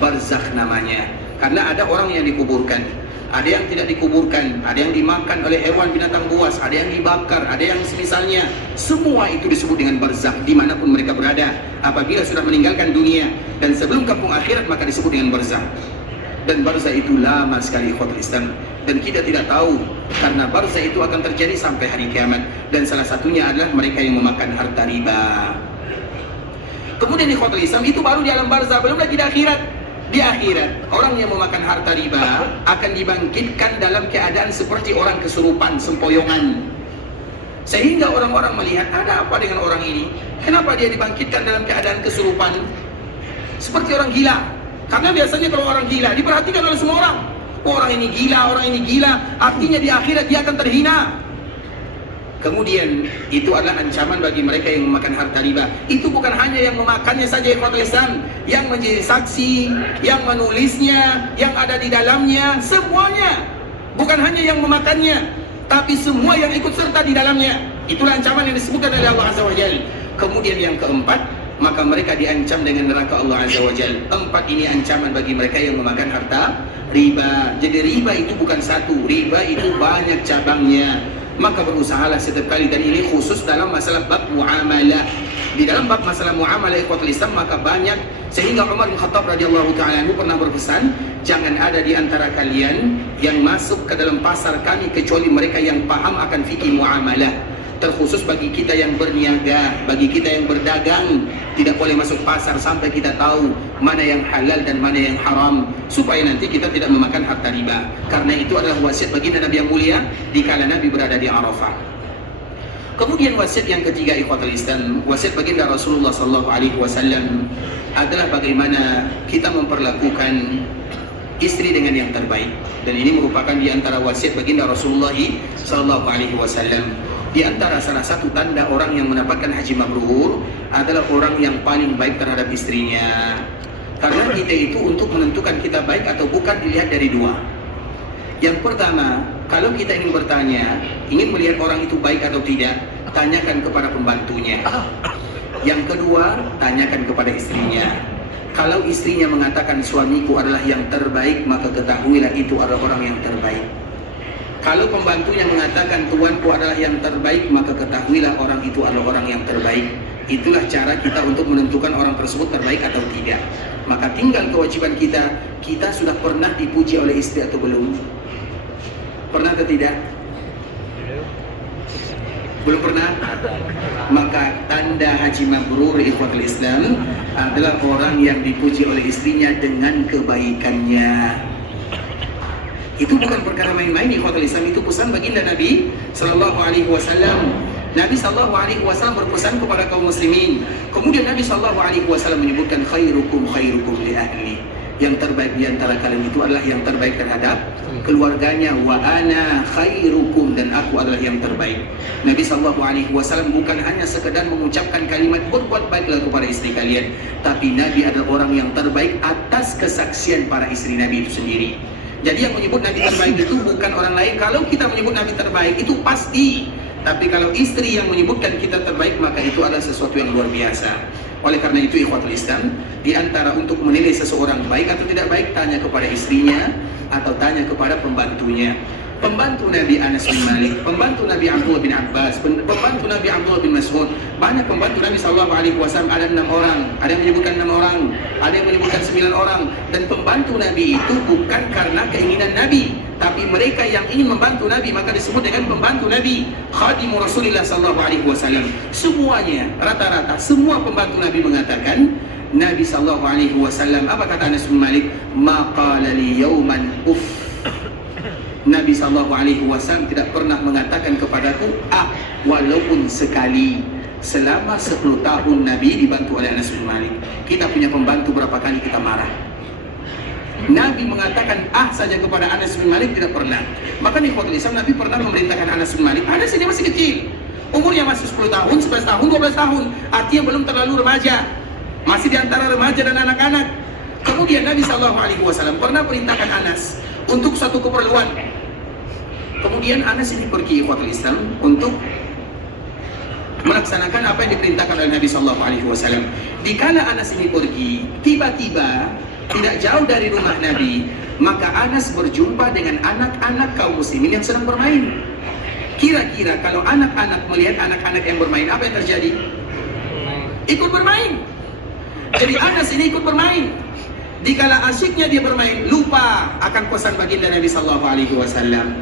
barzakh namanya. Karena ada orang yang dikuburkan, ada yang tidak dikuburkan, ada yang dimakan oleh hewan binatang buas, ada yang dibakar, ada yang semisalnya. Semua itu disebut dengan barzakh dimanapun mereka berada. Apabila sudah meninggalkan dunia dan sebelum kampung akhirat, maka disebut dengan barzakh. Dan barzakh itu lama sekali ikhwatul Islam, dan kita tidak tahu, karena barzakh itu akan terjadi sampai hari kiamat. Dan salah satunya adalah mereka yang memakan harta riba. Kemudian ikhwatul Islam, itu baru di alam barzakh, belum lagi di akhirat. Di akhirat, orang yang memakan harta riba akan dibangkitkan dalam keadaan seperti orang kesurupan, sempoyongan. Sehingga orang-orang melihat, ada apa dengan orang ini? Kenapa dia dibangkitkan dalam keadaan kesurupan? Seperti orang gila. Karena biasanya kalau orang gila diperhatikan oleh semua orang. Oh, orang ini gila, artinya di akhirat dia akan terhina. Kemudian itu adalah ancaman bagi mereka yang memakan harta riba. Itu bukan hanya yang memakannya saja ikhwatul Islam, yang menjadi saksi, yang menulisnya, yang ada di dalamnya, semuanya. Bukan hanya yang memakannya, tapi semua yang ikut serta di dalamnya. Itulah ancaman yang disebutkan oleh Allah Azza wa Jalla. Kemudian yang keempat, maka mereka diancam dengan neraka Allah Azza wa Jalla. 4 ini ancaman bagi mereka yang memakan harta riba. Jadi riba itu bukan satu, riba itu banyak cabangnya. Maka berusahalah setiap kali, dan ini khusus dalam masalah bab muamalah. Di dalam bab masalah muamalah ikhwatul Islam maka banyak, sehingga Umar bin Khattab radhiyallahu ta'ala anhu pernah berpesan, jangan ada di antara kalian yang masuk ke dalam pasar kami kecuali mereka yang paham akan fikih muamalah. Terkhusus bagi kita yang berniaga, bagi kita yang berdagang, tidak boleh masuk pasar sampai kita tahu mana yang halal dan mana yang haram, supaya nanti kita tidak memakan harta riba. Karena itu adalah wasiat baginda Nabi yang mulia dikala Nabi berada di Arafah. Kemudian wasiat yang ketiga ikhwatul Islam, wasiat baginda Rasulullah SAW adalah bagaimana kita memperlakukan istri dengan yang terbaik. Dan ini merupakan di antara wasiat baginda Rasulullah SAW. Di antara salah satu tanda orang yang mendapatkan haji mabrur adalah orang yang paling baik terhadap istrinya. Karena kita itu untuk menentukan kita baik atau bukan dilihat dari dua. Yang pertama, kalau kita ingin bertanya, ingin melihat orang itu baik atau tidak, tanyakan kepada pembantunya. Yang kedua, tanyakan kepada istrinya. Kalau istrinya mengatakan suamiku adalah yang terbaik, maka ketahuilah itu adalah orang yang terbaik. Kalau pembantunya mengatakan tuanku adalah yang terbaik, maka ketahuilah orang itu adalah orang yang terbaik. Itulah cara kita untuk menentukan orang tersebut terbaik atau tidak. Maka tinggal kewajiban kita, kita sudah pernah dipuji oleh istri atau belum? Pernah atau tidak? Belum pernah? Maka tanda haji mabrur ikhwatul Islam adalah orang yang dipuji oleh istrinya dengan kebaikannya. Itu bukan perkara main-main ikhwatul Islam, itu pesan baginda Nabi sallallahu alaihi wasallam. Nabi sallallahu alaihi wasallam berpesan kepada kaum muslimin. Kemudian Nabi sallallahu alaihi wasallam menyebutkan khairukum li ahli. Yang terbaik di antara kalian itu adalah yang terbaik terhadap keluarganya. Wa ana khairukum, dan aku adalah yang terbaik. Nabi sallallahu alaihi wasallam bukan hanya sekedar mengucapkan kalimat berbuat baiklah kepada istri kalian, tapi Nabi adalah orang yang terbaik atas kesaksian para istri Nabi itu sendiri. Jadi yang menyebut Nabi terbaik itu bukan orang lain. Kalau kita menyebut Nabi terbaik itu pasti, tapi kalau istri yang menyebutkan kita terbaik, maka itu adalah sesuatu yang luar biasa. Oleh karena itu ikhwatul Islam, di antara untuk menilai seseorang baik atau tidak baik, tanya kepada istrinya atau tanya kepada pembantunya. Pembantu Nabi Anas bin Malik, pembantu Nabi Abdullah bin Abbas, pembantu Nabi Abdullah bin Mas'ud, banyak pembantu Nabi sallallahu alaihi wasallam, ada 6 orang, ada yang menyebutkan 6 orang, ada yang menyebutkan 9 orang. Dan pembantu Nabi itu bukan karena keinginan Nabi, tapi mereka yang ingin membantu Nabi, maka disebut dengan pembantu Nabi, khadimu Rasulullah sallallahu alaihi wasallam. Semuanya, rata-rata semua pembantu Nabi mengatakan, Nabi sallallahu alaihi wasallam, apa kata Anas bin Malik? Ma qala li yawman uff. Nabi sallallahu alaihi wasallam tidak pernah mengatakan kepadaku walaupun sekali. Selama 10 tahun Nabi dibantu oleh Anas bin Malik. Kita punya pembantu berapa kali kita marah? Nabi mengatakan saja kepada Anas bin Malik tidak pernah. Maka nih ikhwatul Islam, Nabi pernah memerintahkan Anas bin Malik. Anas ini masih kecil, umurnya masih 10 tahun, 11 tahun, 12 tahun, artinya belum terlalu remaja, masih di antara remaja dan anak-anak. Kemudian Nabi sallallahu alaihi wasallam pernah perintahkan Anas untuk satu keperluan. Kemudian Anas ini pergi ikhwatul Islam untuk melaksanakan apa yang diperintahkan oleh Nabi sallallahu alaihi wasallam. Dikala Anas ini pergi, tiba-tiba tidak jauh dari rumah Nabi, maka Anas berjumpa dengan anak-anak kaum muslimin yang sedang bermain. Kira-kira kalau anak-anak melihat anak-anak yang bermain, apa yang terjadi? Ikut bermain. Jadi Anas ini ikut bermain. Dikala asyiknya dia bermain, lupa akan pesan baginda Nabi sallallahu alaihi wasallam.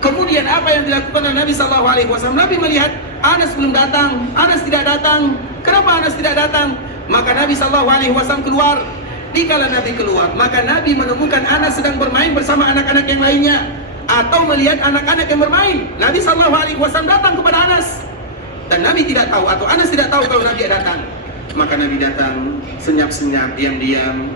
Kemudian apa yang dilakukan oleh Nabi sallallahu alaihi wasallam? Nabi melihat Anas belum datang, Anas tidak datang. Kenapa Anas tidak datang? Maka Nabi sallallahu alaihi wasallam keluar. Dikala Nabi keluar, maka Nabi menemukan Anas sedang bermain bersama anak-anak yang lainnya. atau melihat anak-anak yang bermain. Nabi SAW datang kepada Anas, dan Nabi tidak tahu, atau Anas tidak tahu kalau Nabi datang. Maka Nabi datang senyap-senyap, diam-diam.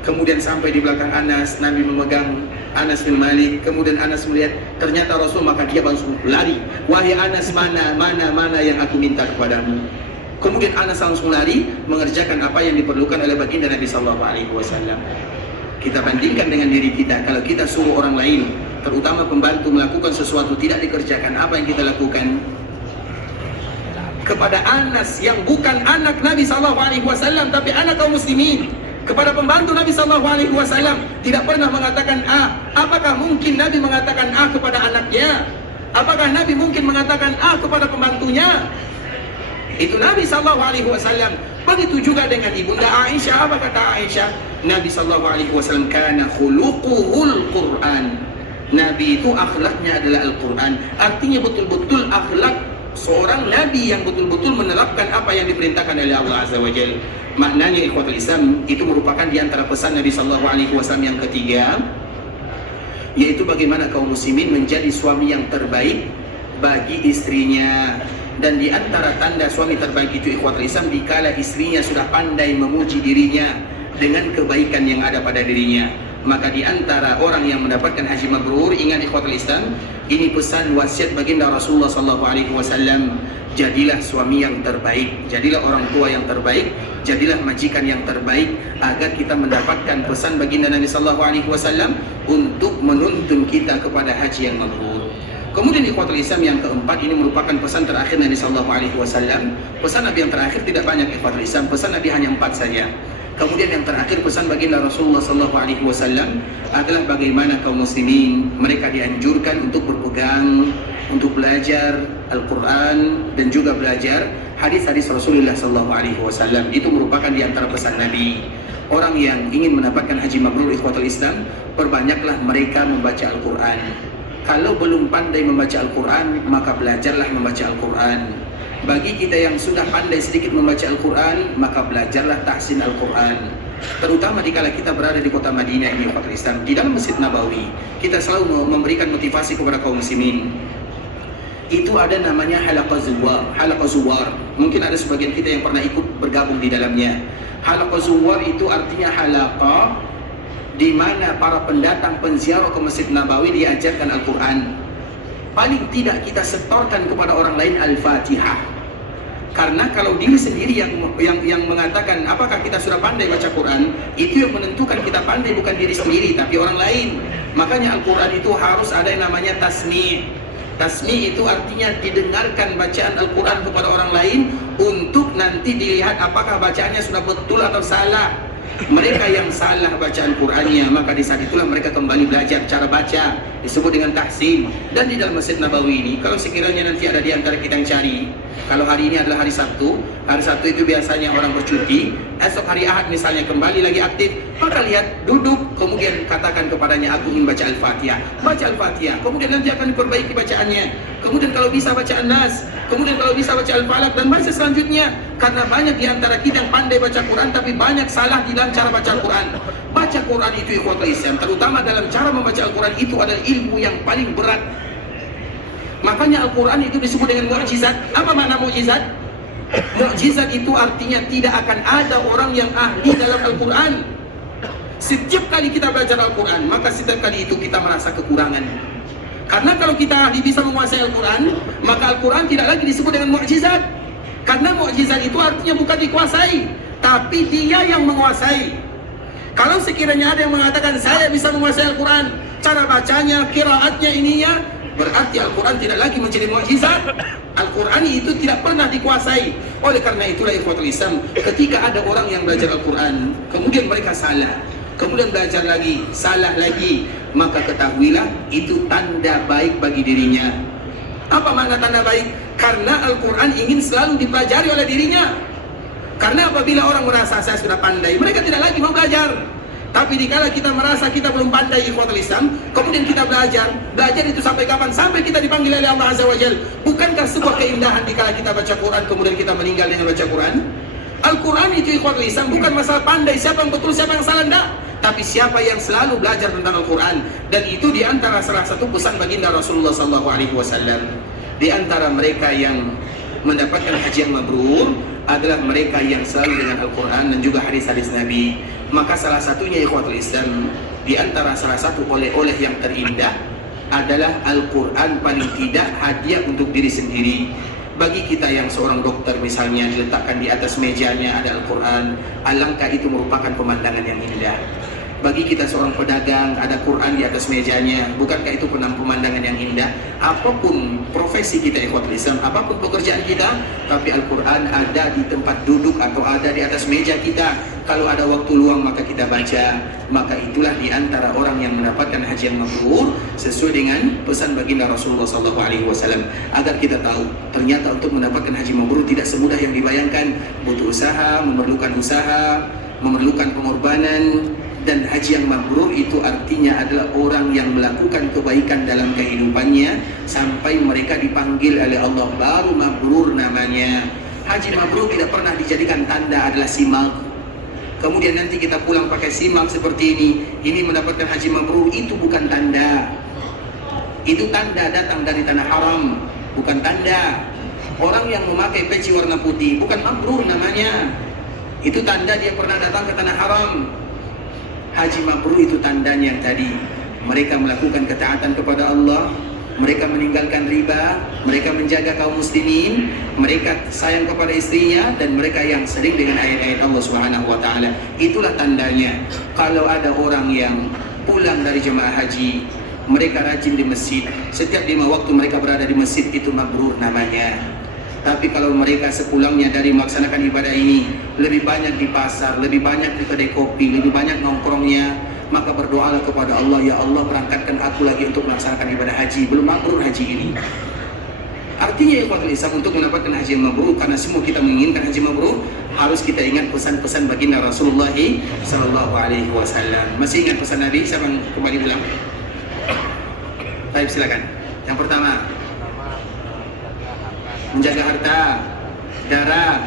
Kemudian sampai di belakang Anas, Nabi memegang Anas bin Malik. Kemudian Anas melihat ternyata Rasul, maka dia langsung lari. Wahai Anas, mana yang aku minta kepadamu. Kemudian Anas langsung lari mengerjakan apa yang diperlukan oleh baginda Nabi SAW. Kita bandingkan dengan diri kita. Kalau kita suruh orang lain, terutama pembantu, melakukan sesuatu tidak dikerjakan, apa yang kita lakukan? Kepada Anas yang bukan anak Nabi SAW, tapi anak kaum muslimin, kepada pembantu Nabi SAW, tidak pernah mengatakan A. Apakah mungkin Nabi mengatakan A kepada anaknya? Apakah Nabi mungkin mengatakan A kepada pembantunya? Itu Nabi SAW. Begitu juga dengan ibunda Aisyah. Apa kata Aisyah? Nabi SAW kana khuluquhul Quran. Nabi itu akhlaknya adalah Al-Quran. Artinya betul-betul akhlak seorang Nabi yang betul-betul menerapkan apa yang diperintahkan oleh Allah Azza wa Jalla. Maknanya ikhwatul Islam, itu merupakan di antara pesan Nabi SAW yang ketiga, yaitu bagaimana kaum muslimin menjadi suami yang terbaik bagi istrinya. Dan di antara tanda suami terbaik itu ikhwatul Islam, dikala istrinya sudah pandai memuji dirinya dengan kebaikan yang ada pada dirinya. Maka di antara orang yang mendapatkan haji mabrur, ingat ikhwatul Islam, ini pesan wasiat baginda Rasulullah SAW. Jadilah suami yang terbaik, jadilah orang tua yang terbaik, jadilah majikan yang terbaik, agar kita mendapatkan pesan baginda Nabi SAW untuk menuntun kita kepada haji yang mabrur. Kemudian ikhwatul Islam yang keempat, ini merupakan pesan terakhir Nabi SAW. Pesan Nabi yang terakhir tidak banyak ikhwatul Islam, pesan Nabi hanya 4 saja. Kemudian yang terakhir pesan baginda Rasulullah SAW adalah bagaimana kaum muslimin mereka dianjurkan untuk berpegang, untuk belajar Al-Quran dan juga belajar hadis-hadis Rasulullah SAW. Itu merupakan di antara pesan Nabi. Orang yang ingin mendapatkan haji mabrur ikhwatul Islam, perbanyaklah mereka membaca Al-Quran. Kalau belum pandai membaca Al-Quran, maka belajarlah membaca Al-Quran. Bagi kita yang sudah pandai sedikit membaca Al-Quran, maka belajarlah tahsin Al-Quran. Terutama dikala kita berada di kota Madinah ini, ikhwatul Islam, di dalam Masjid Nabawi, kita selalu memberikan motivasi kepada kaum muslimin. Itu ada namanya halaqah zuwar. Mungkin ada sebagian kita yang pernah ikut bergabung di dalamnya. Halaqah zuwar itu artinya halaqah di mana para pendatang penziarah ke Masjid Nabawi diajarkan Al-Quran. Paling tidak kita setorkan kepada orang lain Al-Fatihah. Karena kalau diri sendiri yang mengatakan apakah kita sudah pandai baca Quran, itu yang menentukan kita pandai bukan diri sendiri tapi orang lain. Makanya Al-Quran itu harus ada yang namanya tasmi'. Tasmi' itu artinya didengarkan bacaan Al-Quran kepada orang lain untuk nanti dilihat apakah bacaannya sudah betul atau salah. Mereka yang salah bacaan Qur'annya, maka di saat itulah mereka kembali belajar cara baca, disebut dengan tahsin. Dan di dalam Masjid Nabawi ini, kalau sekiranya nanti ada di antara kita yang cari, kalau hari ini adalah hari Sabtu itu biasanya orang bercuti, esok hari Ahad misalnya kembali lagi aktif, maka lihat, duduk, kemudian katakan kepadanya, aku ingin baca Al-Fatihah. Baca Al-Fatihah, kemudian nanti akan diperbaiki bacaannya. Kemudian kalau bisa baca An-Nas, kemudian kalau bisa baca Al-Falaq, dan baca selanjutnya. Karena banyak di antara kita yang pandai baca Quran, tapi banyak salah di dalam cara baca Al-Quran. Baca Quran itu ikhwatul Islam, terutama dalam cara membaca Al-Quran itu adalah ilmu yang paling berat. Makanya Al-Quran itu disebut dengan mukjizat. Apa makna mukjizat? Mukjizat itu artinya tidak akan ada orang yang ahli dalam Al-Quran. Setiap kali kita belajar Al-Quran, maka setiap kali itu kita merasa kekurangan. Karena kalau kita ahli bisa menguasai Al-Quran, maka Al-Quran tidak lagi disebut dengan mukjizat. Karena mukjizat itu artinya bukan dikuasai, tapi dia yang menguasai. Kalau sekiranya ada yang mengatakan saya bisa menguasai Al-Quran, cara bacanya, qiraatnya, ininya, berarti Al-Quran tidak lagi menjadi mukjizat. Al-Quran itu tidak pernah dikuasai. Oleh karena itulah ikhwatul Islam, ketika ada orang yang belajar Al-Quran, kemudian mereka salah, kemudian belajar lagi, salah lagi, maka ketahuilah itu tanda baik bagi dirinya. Apa makna tanda baik? Karena Al-Quran ingin selalu dipelajari oleh dirinya. Karena apabila orang merasa saya sudah pandai, mereka tidak lagi mau belajar. Tapi dikala kita merasa kita belum pandai ikhwatul Islam, kemudian kita belajar itu sampai kapan? Sampai kita dipanggil oleh Allah Azza wa Jalla. Bukankah sebuah keindahan dikala kita baca Quran kemudian kita meninggal dengan baca Quran? Al-Quran itu ikhwatul Islam bukan masalah pandai siapa yang betul siapa yang salah, enggak. tapi siapa yang selalu belajar tentang Al-Quran. Dan itu di antara salah satu pesan baginda Rasulullah SAW. Di antara mereka yang mendapatkan haji yang mabrur adalah mereka yang selalu dengan Al-Quran dan juga hadis-hadis Nabi. Maka salah satunya ikhwatul Islam, di antara salah satu oleh-oleh yang terindah adalah Al-Quran, paling tidak hadiah untuk diri sendiri. Bagi kita yang seorang dokter misalnya, diletakkan di atas mejanya ada Al-Quran, alangkah itu merupakan pemandangan yang indah. Bagi kita seorang pedagang, ada Quran di atas mejanya, bukankah itu pemandangan yang indah? Apapun profesi kita ikhwatul Islam, apapun pekerjaan kita, tapi Al-Quran ada di tempat duduk atau ada di atas meja kita. Kalau ada waktu luang maka kita baca. Maka itulah di antara orang yang mendapatkan haji yang mabrur sesuai dengan pesan baginda Rasulullah SAW. Agar kita tahu, ternyata untuk mendapatkan haji mabrur tidak semudah yang dibayangkan. Butuh usaha, memerlukan pengorbanan. Dan haji yang mabrur itu artinya adalah orang yang melakukan kebaikan dalam kehidupannya sampai mereka dipanggil oleh Allah, baru mabrur namanya. Haji mabrur tidak pernah dijadikan tanda adalah simak. Kemudian nanti kita pulang pakai simak seperti ini mendapatkan haji mabrur. Itu bukan tanda. Itu tanda datang dari tanah haram, bukan tanda. Orang yang memakai peci warna putih bukan mabrur namanya. Itu tanda dia pernah datang ke tanah haram. Haji mabrur itu tandanya yang tadi, mereka melakukan ketaatan kepada Allah, mereka meninggalkan riba, mereka menjaga kaum muslimin, mereka sayang kepada istrinya, dan mereka yang sering dengan ayat-ayat Allah Subhanahu wa taala. Itulah tandanya. Kalau ada orang yang pulang dari jemaah haji, mereka rajin di masjid, setiap 5 waktu mereka berada di masjid, itu mabrur namanya. Tapi kalau mereka sepulangnya dari melaksanakan ibadah ini lebih banyak di pasar, lebih banyak di kedai kopi, lebih banyak nongkrongnya, maka berdoalah kepada Allah, ya Allah berangkatkan aku lagi untuk melaksanakan ibadah haji, belum mabrur haji ini. Artinya ikhwatul Islam, untuk mendapatkan haji yang mabrur, karena semua kita menginginkan haji mabrur, harus kita ingat pesan-pesan baginda Rasulullah SAW. Masih ingat pesan Nabi? Siapa yang kembali bilang? Baik, silakan. Yang pertama, menjaga harta, darah,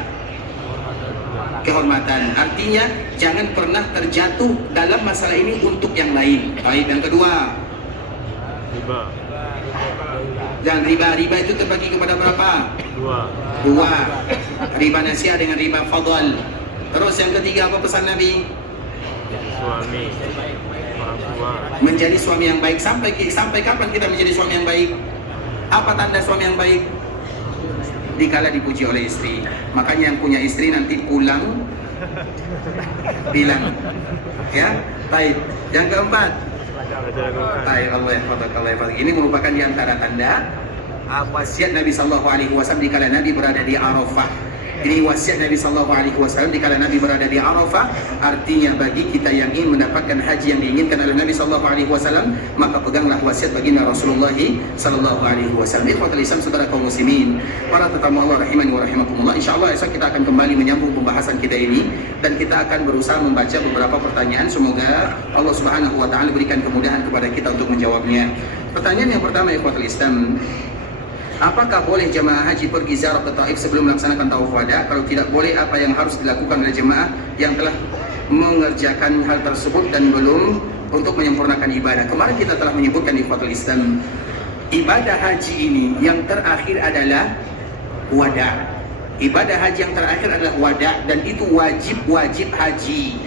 kehormatan. Artinya jangan pernah terjatuh dalam masalah ini untuk yang lain. Baik, yang kedua, riba. Jangan riba. Riba itu terbagi kepada berapa? Dua. Riba nasiah dengan riba fadl. Terus yang ketiga, apa pesan Nabi? Suami, orang tua. Menjadi suami yang baik. Sampai kapan kita menjadi suami yang baik? Apa tanda suami yang baik? Dikala dipuji oleh istri. Makanya yang punya istri nanti pulang bilang, ya. Baik. Yang keempat, baik, Allah yahfadz. Ini merupakan di antara tanda wasiat Nabi sallallahu alaihi wasallam dikala Nabi berada di Arafah. Ini wasiat Nabi sallallahu alaihi wasallam dikala Nabi berada di Arafah. Artinya bagi kita yang ingin mendapatkan haji yang diinginkan oleh Nabi sallallahu alaihi wasallam, maka peganglah wasiat baginda Rasulullah sallallahu alaihi wasallam. Ikhwatul Islam, saudara kaum muslimin, para tetamu Allah rahimani wa rahimakumullah. Insyaallah esok kita akan kembali menyambung pembahasan kita ini, dan kita akan berusaha membaca beberapa pertanyaan. Semoga Allah Subhanahu wa taala berikan kemudahan kepada kita untuk menjawabnya. Pertanyaan yang pertama, ikhwatul Islam, apakah boleh jemaah haji pergi ziarah ke Taif sebelum melaksanakan tawaf wada? Kalau tidak boleh, apa yang harus dilakukan oleh jemaah yang telah mengerjakan hal tersebut dan belum untuk menyempurnakan ibadah? Kemarin kita telah menyebutkan di ikhwatul Islam, ibadah haji ini yang terakhir adalah wada. Ibadah haji yang terakhir adalah wada, dan itu wajib haji.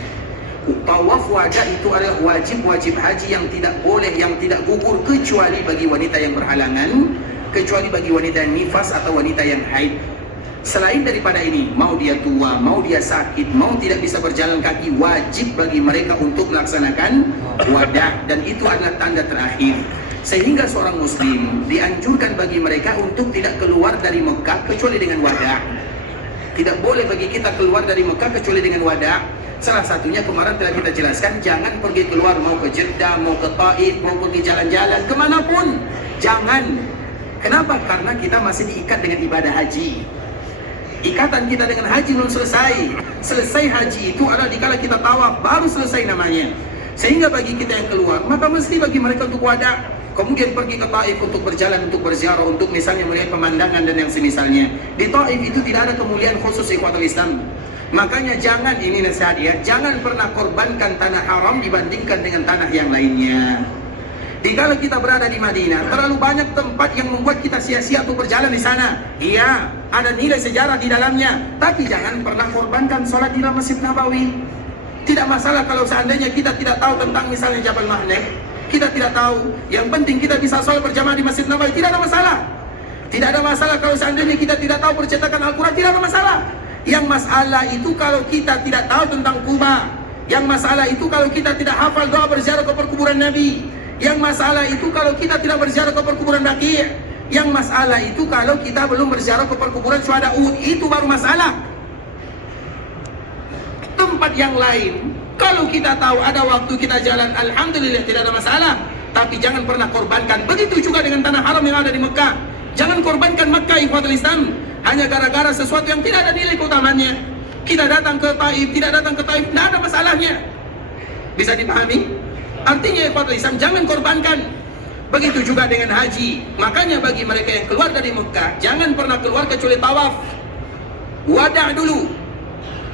Tawaf wada itu adalah wajib haji yang tidak boleh, yang tidak gugur, kecuali bagi wanita yang berhalangan, kecuali bagi wanita yang nifas atau wanita yang haid. Selain daripada ini, mau dia tua, mau dia sakit, mau tidak bisa berjalan kaki, wajib bagi mereka untuk melaksanakan wada, dan itu adalah tanda terakhir. Sehingga seorang muslim dianjurkan bagi mereka untuk tidak keluar dari Mekah kecuali dengan wada. Tidak boleh bagi kita keluar dari Mekah kecuali dengan wada. Salah satunya kemarin telah kita jelaskan, jangan pergi keluar mau ke Jeddah, mau ke Taif, mau pergi jalan-jalan kemanapun, jangan. Kenapa? Karena kita masih diikat dengan ibadah haji. Ikatan kita dengan haji belum selesai. Selesai haji itu adalah dikala kita tawaf, baru selesai namanya. Sehingga bagi kita yang keluar, maka mesti bagi mereka untuk wada. Kemudian pergi ke Taif untuk berjalan, untuk berziarah, untuk misalnya melihat pemandangan dan yang semisalnya. Di Taif itu tidak ada kemuliaan khusus ikhwatul Islam. Makanya jangan, ini nasihat ya, jangan pernah korbankan tanah haram dibandingkan dengan tanah yang lainnya. Dikala kita berada di Madinah, terlalu banyak tempat yang membuat kita sia-sia untuk berjalan di sana. Iya, ada nilai sejarah di dalamnya, tapi jangan pernah korbankan sholat di dalam Masjid Nabawi. Tidak masalah kalau seandainya kita tidak tahu tentang misalnya Jabal Mahnek, kita tidak tahu. Yang penting kita bisa sholat berjamaah di Masjid Nabawi, tidak ada masalah. Tidak ada masalah kalau seandainya kita tidak tahu percetakan Al-Quran, tidak ada masalah. Yang masalah itu kalau kita tidak tahu tentang Kuba. Yang masalah itu kalau kita tidak hafal doa berziarah ke perkuburan Nabi. Yang masalah itu kalau kita tidak berziarah ke perkuburan Baqi'. Yang masalah itu kalau kita belum berziarah ke perkuburan syuhada Uhud. Itu baru masalah. Tempat yang lain, kalau kita tahu ada waktu kita jalan, alhamdulillah tidak ada masalah. Tapi jangan pernah korbankan. Begitu juga dengan tanah haram yang ada di Mekah. Jangan korbankan Mekah, ikhwatul Islam, hanya gara-gara sesuatu yang tidak ada nilai keutamaannya. Kita datang ke Taif, tidak datang ke Taif, tidak ada masalahnya. Bisa dipahami? Artinya ikhwatul Islam, jangan korbankan. Begitu juga dengan haji. Makanya bagi mereka yang keluar dari Mekah, jangan pernah keluar kecuali tawaf. Wada' dulu.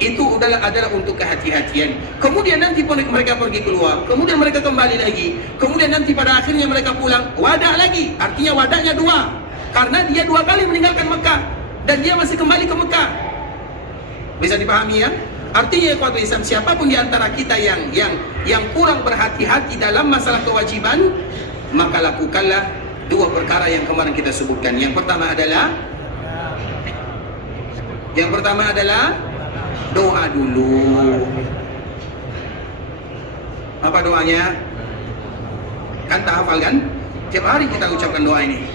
Itu adalah untuk kehati-hatian. Kemudian nanti mereka pergi keluar, kemudian mereka kembali lagi, kemudian nanti pada akhirnya mereka pulang, wada' lagi. Artinya wada'nya dua, karena dia 2 kali meninggalkan Mekah dan dia masih kembali ke Mekah. Bisa dipahami ya? Artinya ikhwatul Islam, siapapun di antara kita yang kurang berhati-hati dalam masalah kewajiban, maka lakukanlah 2 perkara yang kemarin kita sebutkan. Yang pertama adalah doa dulu. Apa doanya? Kan tak hafal kan? Tiap hari kita ucapkan doa ini.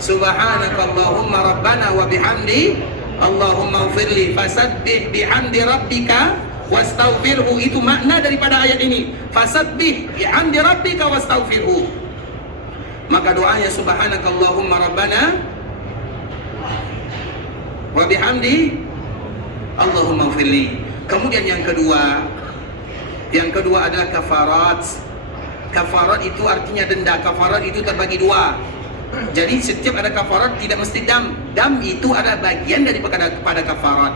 Subhanakallahumma rabbana wa bihamdi Allahumma ghfirli fasabbih bihamdi rabbika wastaghfirhu. Itu makna daripada ayat ini. Fasabbih bihamdi rabbika wastaghfirhu. Maka doanya subhanakallahumma rabbana wa bihamdi Allahumma ghfirli. Kemudian yang kedua adalah kafarat. Kafarat itu artinya denda. Kafarat itu terbagi 2. Jadi setiap ada kafarat tidak mesti dam. Dam itu ada bagian daripada kafarat.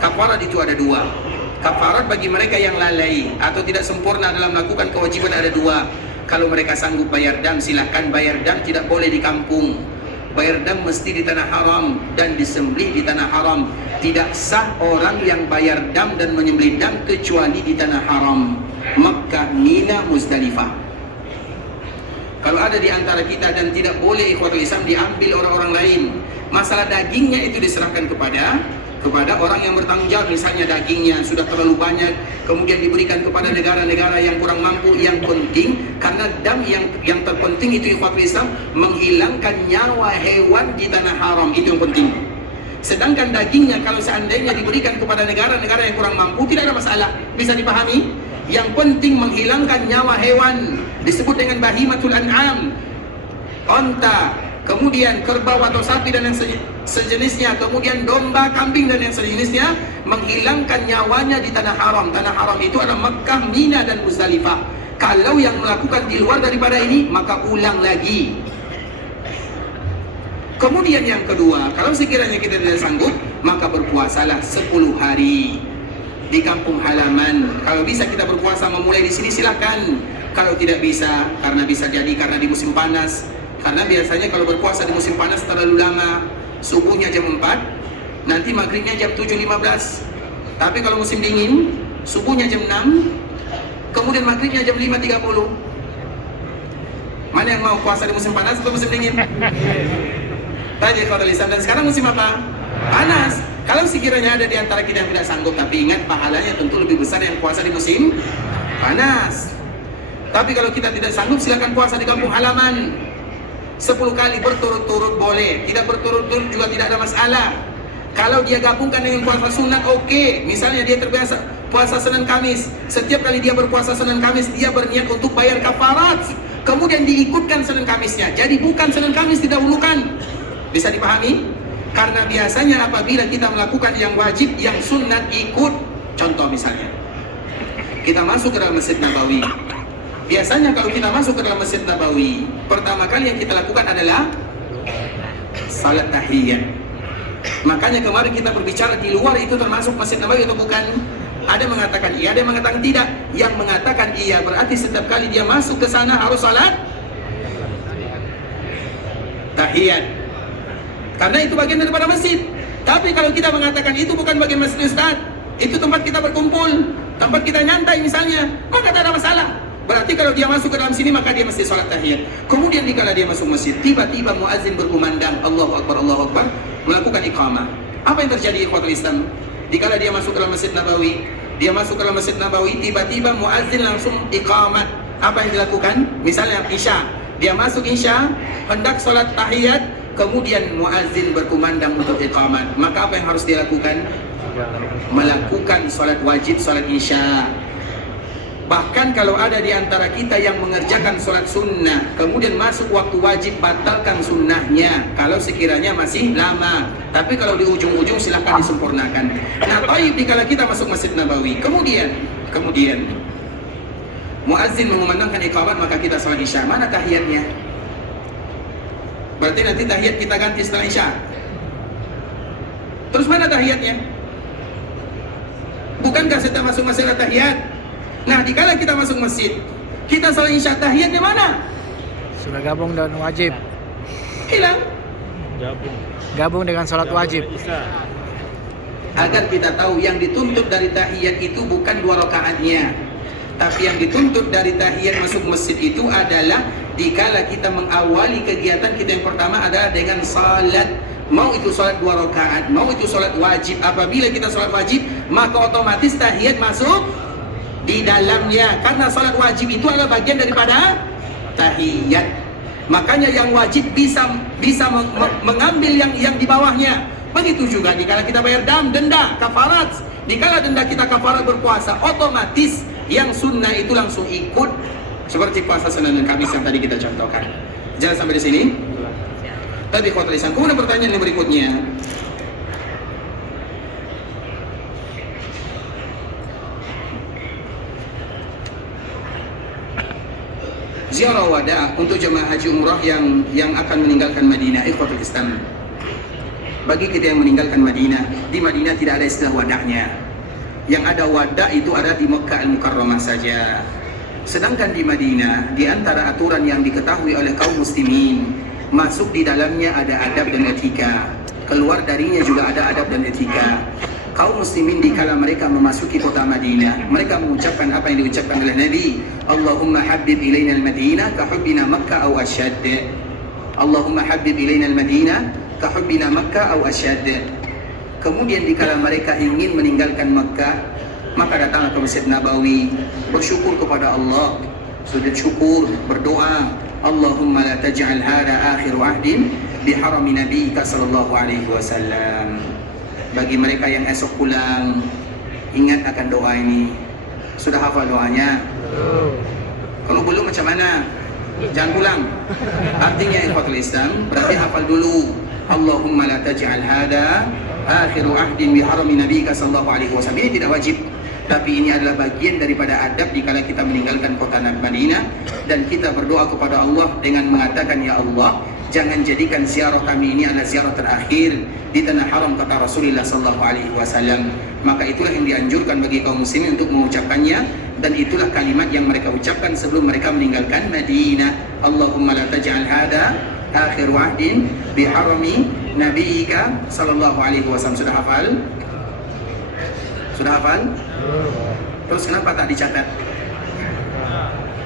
Kafarat itu ada 2. Kafarat bagi mereka yang lalai atau tidak sempurna dalam melakukan kewajiban ada 2. Kalau mereka sanggup bayar dam, silahkan bayar dam, tidak boleh di kampung. Bayar dam mesti di tanah haram dan disembelih di tanah haram. Tidak sah orang yang bayar dam dan menyembelih dam kecuali di tanah haram, Makkah, Mina, Muzdalifah. Kalau ada di antara kita dan tidak boleh ikhwatul Islam diambil orang-orang lain. Masalah dagingnya itu diserahkan kepada orang yang bertanggung jawab. Misalnya dagingnya sudah terlalu banyak, kemudian diberikan kepada negara-negara yang kurang mampu. Yang penting, karena dam yang terpenting itu ikhwatul Islam, menghilangkan nyawa hewan di tanah haram. Itu yang penting. Sedangkan dagingnya kalau seandainya diberikan kepada negara-negara yang kurang mampu, tidak ada masalah. Bisa dipahami? Yang penting menghilangkan nyawa hewan, disebut dengan bahimatul an'am, onta, kemudian kerbau atau sapi dan yang sejenisnya, kemudian domba, kambing dan yang sejenisnya, menghilangkan nyawanya di tanah haram. Tanah haram itu adalah Makkah, Mina dan Muzdalifah. Kalau yang melakukan di luar daripada ini, maka ulang lagi. Kemudian yang kedua, kalau sekiranya kita tidak sanggup, maka berpuasalah 10 hari di kampung halaman. Kalau bisa kita berpuasa memulai di sini silakan. Kalau tidak bisa, karena bisa jadi karena di musim panas. Karena biasanya kalau berpuasa di musim panas terlalu lama. Subuhnya jam 4, nanti maghribnya jam 7.15. Tapi kalau musim dingin, subuhnya jam 6, kemudian maghribnya jam 5.30. Mana yang mau puasa di musim panas atau musim dingin? Tanya kalau lisan. Dan sekarang musim apa? Panas. Kalau sekiranya ada di antara kita yang tidak sanggup, tapi ingat pahalanya tentu lebih besar yang puasa di musim panas. Tapi kalau kita tidak sanggup, silakan puasa di kampung halaman 10 kali berturut-turut boleh. Tidak berturut-turut juga tidak ada masalah. Kalau dia gabungkan dengan puasa sunat, oke. Misalnya dia terbiasa puasa Senin Kamis. Setiap kali dia berpuasa Senin Kamis, dia berniat untuk bayar kafarat. Kemudian diikutkan Senin Kamisnya. Jadi bukan Senin Kamis didahulukan. Bisa dipahami? Karena biasanya apabila kita melakukan yang wajib, yang sunat ikut. Contoh misalnya, kita masuk ke dalam Masjid Nabawi. Biasanya kalau kita masuk ke dalam Masjid Nabawi, pertama kali yang kita lakukan adalah salat tahiyat. Makanya kemarin kita berbicara di luar itu termasuk Masjid Nabawi atau bukan? Ada mengatakan iya, ada yang mengatakan tidak. Yang mengatakan iya berarti setiap kali dia masuk ke sana harus salat tahiyat, karena itu bagian daripada masjid. Tapi kalau kita mengatakan itu bukan bagian masjid Ustaz, itu tempat kita berkumpul, tempat kita nyantai misalnya, maka tak ada masalah. Berarti kalau dia masuk ke dalam sini maka dia mesti salat tahiyat. Kemudian dikala dia masuk masjid, tiba-tiba muazin berkumandang Allahu Akbar, Allahu Akbar, melakukan iqamah. Apa yang terjadi ikhwatul Islam? Dikala dia masuk ke dalam Masjid Nabawi, tiba-tiba muazin langsung iqamat. Apa yang dilakukan? Misalnya Isya, dia masuk Isya, hendak salat tahiyat, kemudian muazin berkumandang untuk iqamat. Maka apa yang harus dilakukan? Melakukan salat wajib, salat Isya. Bahkan kalau ada di antara kita yang mengerjakan sholat sunnah, kemudian masuk waktu wajib, batalkan sunnahnya kalau sekiranya masih lama. Tapi kalau di ujung-ujung silahkan disempurnakan. Nah, taib dikala kita masuk Masjid Nabawi, kemudian muazzin mengumandangkan iqamat, maka kita sholat Isya. Mana tahiyatnya? Berarti nanti tahiyat kita ganti setelah Isya. Terus mana tahiyatnya? Bukankah setelah masuk masalah tahiyat? Nah, dikala kita masuk masjid, kita salat Isya, tahiyatnya mana? Sudah gabung dengan wajib. Hilang. Gabung dengan salat wajib. Agar kita tahu yang dituntut dari tahiyat itu bukan 2 rakaatnya, tapi yang dituntut dari tahiyat masuk masjid itu adalah dikala kita mengawali kegiatan kita yang pertama adalah dengan salat. Mau itu salat 2 rakaat, mau itu salat wajib. Apabila kita salat wajib, maka otomatis tahiyat masuk di dalamnya, karena salat wajib itu adalah bagian daripada tahiyat. Makanya yang wajib bisa mengambil yang di bawahnya. Begitu juga dikala kita bayar denda kafarat, dikala denda kita kafarat berpuasa, otomatis yang sunnah itu langsung ikut, seperti puasa Senin dan Kamis yang tadi kita contohkan. Jangan sampai di sini. Tadi khotbah lisan. Kemudian pertanyaan yang berikutnya, ziarah wada untuk jemaah haji umrah yang akan meninggalkan Madinah. Ikhwatul Islam, bagi kita yang meninggalkan Madinah, di Madinah tidak ada istilah wadahnya. Yang ada wada itu ada di Mekkah Al-Mukarramah saja. Sedangkan di Madinah, di antara aturan yang diketahui oleh kaum muslimin, masuk di dalamnya ada adab dan etika, keluar darinya juga ada adab dan etika. Kaum muslimin dikala mereka memasuki kota Madinah, mereka mengucapkan apa yang diucapkan oleh Nabi, Allahumma habib ilaina al-Madinah ka hubbina Makkah aw asyad. Allahumma habib ilaina al-Madinah ka hubbina Makkah aw asyad. Kemudian dikala mereka ingin meninggalkan Makkah, maka datanglah ke Masjid Nabawi, bersyukur kepada Allah, sujud syukur, berdoa, Allahumma la taj'al hadha akhir ahdin bi harami nabiyyika sallallahu alaihi wasallam. Bagi mereka yang esok pulang, ingat akan doa ini. Sudah hafal doanya? Kalau belum macam mana? Jangan pulang. Artinya ikhwatul Islam, berarti hafal dulu. Allahumma la taj'al hada akhiru ahdin bi harami nabiyyika sallallahu alaihi wasallam. Ini tidak wajib, tapi ini adalah bagian daripada adab dikala kita meninggalkan kota Madinah, dan kita berdoa kepada Allah dengan mengatakan, ya Allah, jangan jadikan ziarah kami ini adalah ziarah terakhir di tanah haram, kata Rasulullah sallallahu alaihi wasallam. Maka itulah yang dianjurkan bagi kaum muslimin untuk mengucapkannya, dan itulah kalimat yang mereka ucapkan sebelum mereka meninggalkan Madinah. Allahumma la taj'al hada akhir ahdin bi harami nabiyyika sallallahu alaihi wasallam. Sudah hafal? Sudah hafal? Terus kenapa tak dicatat?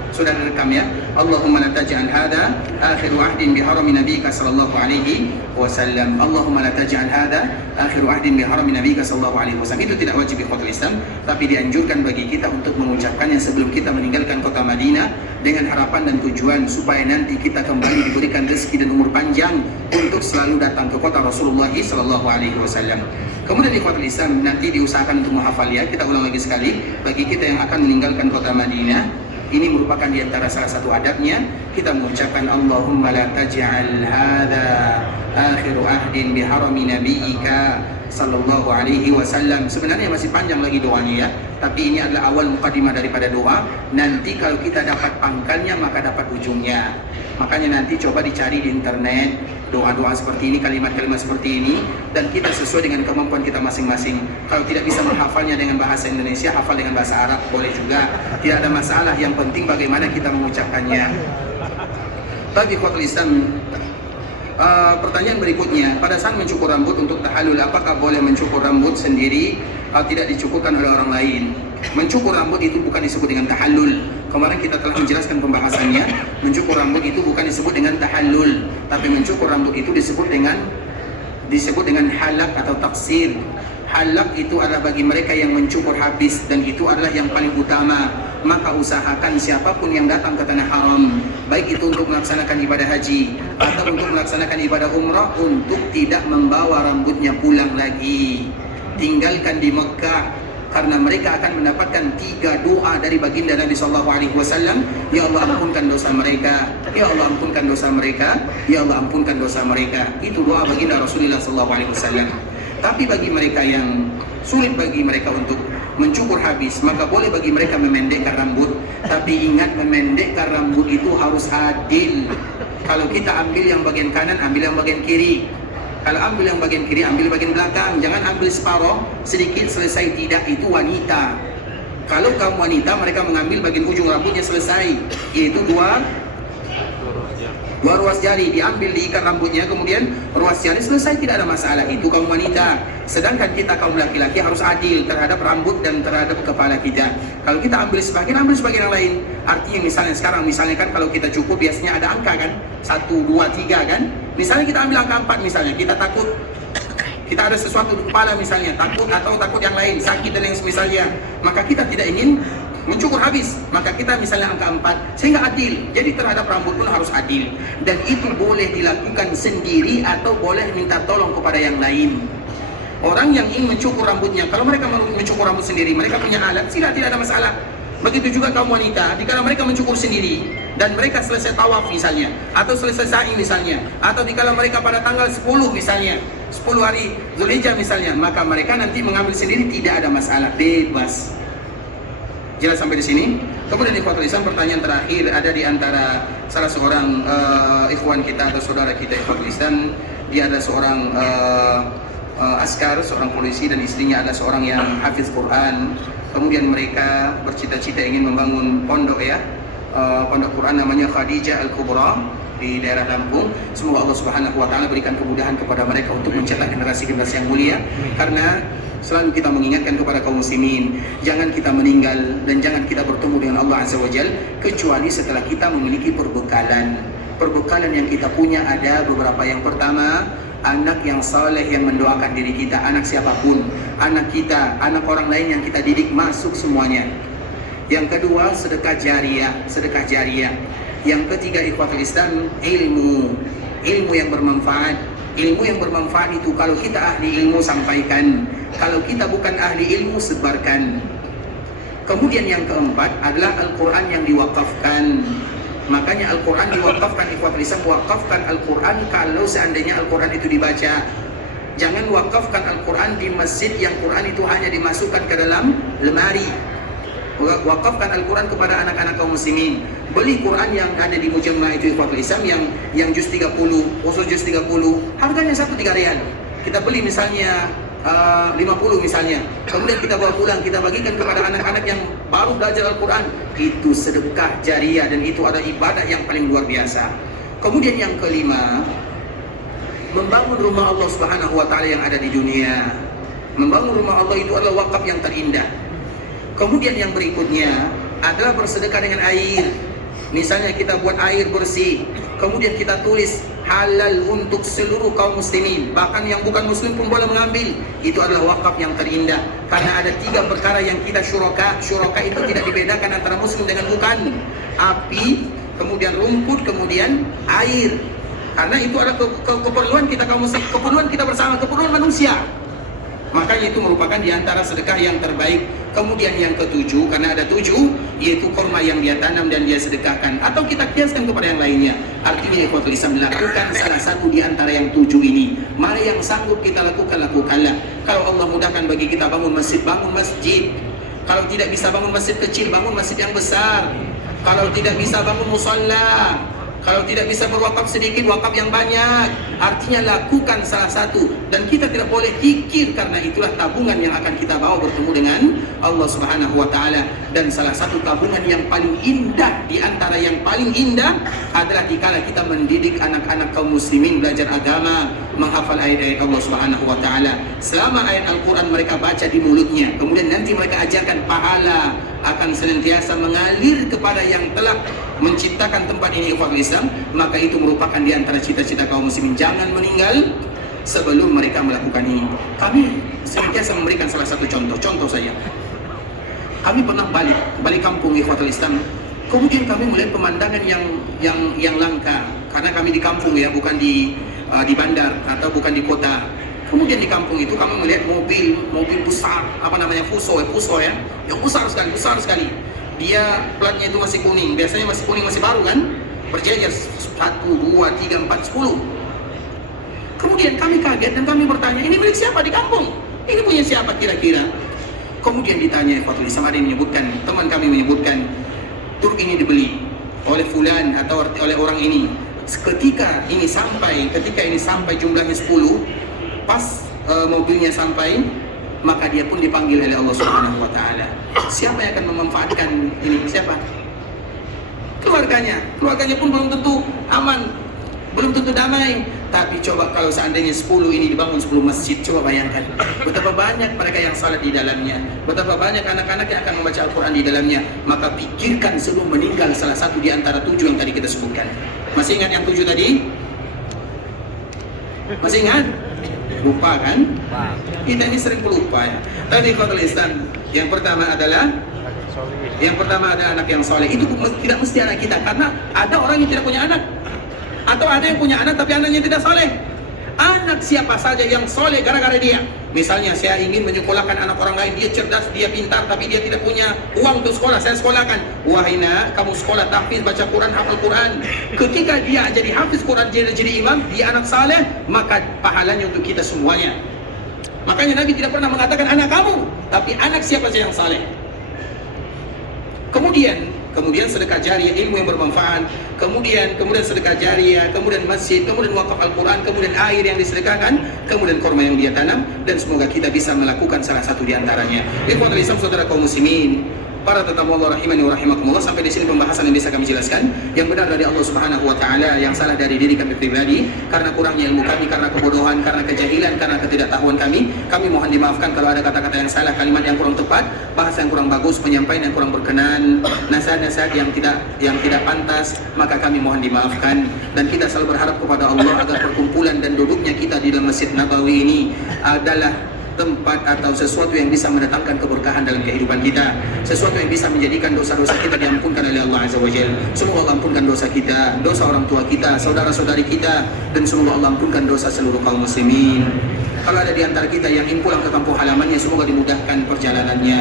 Sudah direkam ya. Allahumma la taj'al hada akhir ahdin bi harami nabiyyika sallallahu alaihi wasallam. Allahumma la taj'al hada akhir ahdin bi harami nabiyyika sallallahu alaihi wasallam. Itu tidak wajib ikhwatul Islam, tapi dianjurkan bagi kita untuk mengucapkannya sebelum kita meninggalkan kota Madinah, dengan harapan dan tujuan supaya nanti kita kembali diberikan rezeki dan umur panjang untuk selalu datang ke kota Rasulullah sallallahu alaihi wasallam. Kemudian ikhwatul Islam, nanti diusahakan untuk menghafal ya. Kita ulang lagi sekali, bagi kita yang akan meninggalkan kota Madinah, ini merupakan di antara salah satu adabnya, kita mengucapkan Allahumma la taj'al hadha akhiru ahdin bi harami nabiyyika sallallahu alaihi wasallam. Sebenarnya masih panjang lagi doanya ya, tapi ini adalah awal mukadimah daripada doa. Nanti kalau kita dapat pangkalnya maka dapat ujungnya. Makanya nanti coba dicari di internet doa-doa seperti ini, kalimat-kalimat seperti ini, dan kita sesuai dengan kemampuan kita masing-masing. Kalau tidak bisa menghafalnya dengan bahasa Indonesia, hafal dengan bahasa Arab boleh juga, tidak ada masalah. Yang penting bagaimana kita mengucapkannya. Tapi ikhwatul Islam, pertanyaan berikutnya, pada saat mencukur rambut untuk tahallul, apakah boleh mencukur rambut sendiri atau tidak dicukurkan oleh orang lain? Mencukur rambut itu bukan disebut dengan tahallul. Kemarin kita telah menjelaskan pembahasannya. Mencukur rambut itu bukan disebut dengan tahallul, tapi mencukur rambut itu disebut dengan halak atau taksir. Halak itu adalah bagi mereka yang mencukur habis, dan itu adalah yang paling utama. Maka usahakan siapapun yang datang ke tanah haram, baik itu untuk melaksanakan ibadah haji atau untuk melaksanakan ibadah umrah, untuk tidak membawa rambutnya pulang lagi, tinggalkan di Mekah. Karena mereka akan mendapatkan 3 doa dari baginda Nabi SAW. Ya Allah ampunkan dosa mereka, Ya Allah ampunkan dosa mereka, Ya Allah ampunkan dosa mereka. Itu doa baginda Rasulullah SAW. Tapi bagi mereka yang sulit bagi mereka untuk mencukur habis, maka boleh bagi mereka memendekkan rambut. Tapi ingat, memendekkan rambut itu harus adil. Kalau kita ambil yang bagian kanan, ambil yang bagian kiri. Kalau ambil yang bagian kiri, ambil bagian belakang. Jangan ambil separuh, sedikit selesai. Tidak, itu wanita. Kalau kaum wanita, mereka mengambil bagian ujung rambutnya selesai, yaitu dua ruas jari, diambil, diikat rambutnya, kemudian ruas jari selesai, tidak ada masalah. Itu kaum wanita. Sedangkan kita kaum laki-laki harus adil terhadap rambut dan terhadap kepala kita. Kalau kita ambil sebagian yang lain. Artinya misalnya sekarang, kan kalau kita cukup biasanya ada angka kan, 1, 2, 3 kan. Misalnya kita ambil angka 4 misalnya, kita takut kita ada sesuatu di kepala misalnya, takut yang lain, sakit dan yang semisalnya, maka kita tidak ingin mencukur habis, maka kita misalnya angka 4, sehingga adil. Jadi terhadap rambut pun harus adil, dan itu boleh dilakukan sendiri atau boleh minta tolong kepada yang lain. Orang yang ingin mencukur rambutnya, kalau mereka mencukur rambut sendiri, mereka punya alat, tidak ada masalah. Begitu juga kaum wanita, jika mereka mencukur sendiri dan mereka selesai tawaf misalnya, atau selesai sa'i misalnya, atau jika mereka pada tanggal 10 misalnya, 10 hari Zulhijjah misalnya, maka mereka nanti mengambil sendiri, tidak ada masalah, bebas. Jelas sampai di sini? Kemudian ikhwatul Islam, pertanyaan terakhir, ada di antara salah seorang ikhwan kita atau saudara kita ikhwatul Islam, dia adalah seorang askar, seorang polisi, dan istrinya adalah seorang yang hafiz Quran. Kemudian mereka bercita-cita ingin membangun pondok pondok Quran namanya Khadijah Al-Kubra di daerah Lampung. Semoga Allah Subhanahu wa taala berikan kemudahan kepada mereka untuk mencetak generasi-generasi yang mulia. Karena selalu kita mengingatkan kepada kaum muslimin, jangan kita meninggal dan jangan kita bertemu dengan Allah Azza wa Jalla kecuali setelah kita memiliki perbekalan. Perbekalan yang kita punya ada beberapa. Yang pertama, anak yang saleh yang mendoakan diri kita, anak siapapun, anak kita, anak orang lain yang kita didik, masuk semuanya. Yang kedua, sedekah jariah. Yang ketiga, ikhwatul Islam, ilmu yang bermanfaat. Ilmu yang bermanfaat itu kalau kita ahli ilmu, sampaikan. Kalau kita bukan ahli ilmu, sebarkan. Kemudian yang keempat adalah Al-Quran yang diwakafkan. Makanya Al-Quran diwakafkan, ikhwatul Islam, wakafkan Al-Quran kalau seandainya Al-Quran itu dibaca. Jangan wakafkan Al-Quran di masjid yang Quran itu hanya dimasukkan ke dalam lemari. Wakafkan Al-Quran kepada anak-anak kaum muslimin. Beli Quran yang ada di Mujamma itu ikhwatul Islam, yang juz 30, khusus juz 30, harganya 1 3 rial. Kita beli misalnya 50 misalnya, kemudian kita bawa pulang, kita bagikan kepada anak-anak yang baru belajar Al-Quran. Itu sedekah jariah, dan itu ada ibadah yang paling luar biasa. Kemudian yang kelima, membangun rumah Allah Subhanahu wa taala yang ada di dunia. Membangun rumah Allah itu adalah wakaf yang terindah. Kemudian yang berikutnya adalah bersedekah dengan air. Misalnya kita buat air bersih, kemudian kita tulis halal untuk seluruh kaum muslimin, bahkan yang bukan muslim pun boleh mengambil. Itu adalah wakaf yang terindah. Karena ada 3 perkara yang kita syuraka itu tidak dibedakan antara muslim dengan bukan. Api, kemudian rumput, kemudian air. Karena itu adalah keperluan kita kaum muslim, keperluan kita bersama, keperluan manusia. Makanya itu merupakan di antara sedekah yang terbaik. Kemudian yang ketujuh, karena ada 7, yaitu kurma yang dia tanam dan dia sedekahkan. Atau kita kiaskan kepada yang lainnya. Artinya ikhwatul Islam, lakukan salah satu di antara yang 7 ini. Mana yang sanggup kita lakukan, lakukanlah. Kalau Allah mudahkan bagi kita bangun masjid, bangun masjid. Kalau tidak bisa bangun masjid kecil, bangun masjid yang besar. Kalau tidak bisa bangun musalla, kalau tidak bisa berwakaf sedikit, wakaf yang banyak. Artinya lakukan salah satu. Dan kita tidak boleh kikir, karena itulah tabungan yang akan kita bawa bertemu dengan Allah Subhanahu wa Ta'ala. Dan salah satu tabungan yang paling indah, di antara yang paling indah adalah dikala kita mendidik anak-anak kaum muslimin belajar agama, menghafal ayat-ayat Allah Subhanahu wa Ta'ala. Selama ayat Al-Quran mereka baca di mulutnya, kemudian nanti mereka ajarkan, pahala akan senantiasa mengalir kepada yang telah menciptakan tempat ini, ikhwatul Islam. Maka itu merupakan di antara cita-cita kaum muslimin, jangan meninggal sebelum mereka melakukan ini. Kami senantiasa memberikan salah satu contoh saja. Kami pernah balik kampung, ikhwatul Islam. Kemudian kami melihat pemandangan yang langka, karena kami di kampung ya, bukan di bandar atau bukan di kota. Kemudian di kampung itu kami melihat mobil besar, apa namanya, Fuso ya, yang besar sekali. Dia platnya itu masih kuning, biasanya masih kuning, masih baru kan, berjejer 1, 2, 3, 4, 10. Kemudian kami kaget dan kami bertanya, ini milik siapa di kampung? Ini punya siapa kira-kira? Kemudian ditanya, ikhwatul Islam, ada yang menyebutkan, teman kami menyebutkan, truk ini dibeli oleh fulan atau oleh orang ini. Ketika ini sampai jumlahnya 10, pas mobilnya sampai, maka dia pun dipanggil oleh Allah Subhanahu wa Ta'ala. Siapa yang akan memanfaatkan ini? Siapa? Keluarganya pun belum tentu aman, belum tentu damai. Tapi coba kalau seandainya 10 ini dibangun 10 masjid, coba bayangkan betapa banyak mereka yang salat di dalamnya, betapa banyak anak-anak yang akan membaca Al-Quran di dalamnya. Maka pikirkan sebelum meninggal salah satu di antara 7 yang tadi kita sebutkan. Masih ingat yang 7 tadi? Masih ingat? Lupa kan? Kita ini sering pelupa ya. Tadi ikhwatul Islam, yang pertama adalah anak yang soleh. Itu tidak mesti anak kita, karena ada orang yang tidak punya anak, atau ada yang punya anak tapi anaknya tidak soleh. Anak siapa saja yang soleh gara-gara dia. Misalnya saya ingin menyekolahkan anak orang lain, dia cerdas, dia pintar, tapi dia tidak punya uang untuk sekolah, saya sekolahkan. Wahai nak, kamu sekolah tahfiz, baca Quran, hafal Quran. Ketika dia jadi hafiz Quran, dia jadi imam, dia anak saleh, maka pahalanya untuk kita semuanya. Makanya Nabi tidak pernah mengatakan anak kamu, tapi anak siapa saja yang saleh. Kemudian sedekah jariah, ilmu yang bermanfaat, kemudian sedekah jariah, kemudian masjid, kemudian wakaf Al-Quran, kemudian air yang disedekahkan, kemudian kurma yang dia tanam. Dan semoga kita bisa melakukan salah satu di antaranya. Ikhwatul Islam, saudara kaum muslimin, para tetamu Allah rahimani wa rahimakumullah, sampai di sini pembahasan yang bisa kami jelaskan. Yang benar dari Allah Subhanahu wa Ta'ala, yang salah dari diri kami pribadi, karena kurangnya ilmu kami, karena kebodohan, karena kejahilan, karena ketidaktahuan kami. Kami mohon dimaafkan kalau ada kata-kata yang salah, kalimat yang kurang tepat, bahasa yang kurang bagus, penyampaian yang kurang berkenan, nasihat-nasihat yang tidak pantas, maka kami mohon dimaafkan. Dan kita selalu berharap kepada Allah agar perkumpulan dan duduknya kita di dalam Masjid Nabawi ini adalah tempat atau sesuatu yang bisa mendatangkan keberkahan dalam kehidupan kita, sesuatu yang bisa menjadikan dosa-dosa kita diampunkan oleh Allah Azza wa Jalla. Semoga Allah ampunkan dosa kita, dosa orang tua kita, saudara-saudari kita, dan semoga Allah ampunkan dosa seluruh kaum muslimin. Kalau ada di antara kita yang ingin pulang ke kampung halamannya, semoga dimudahkan perjalanannya,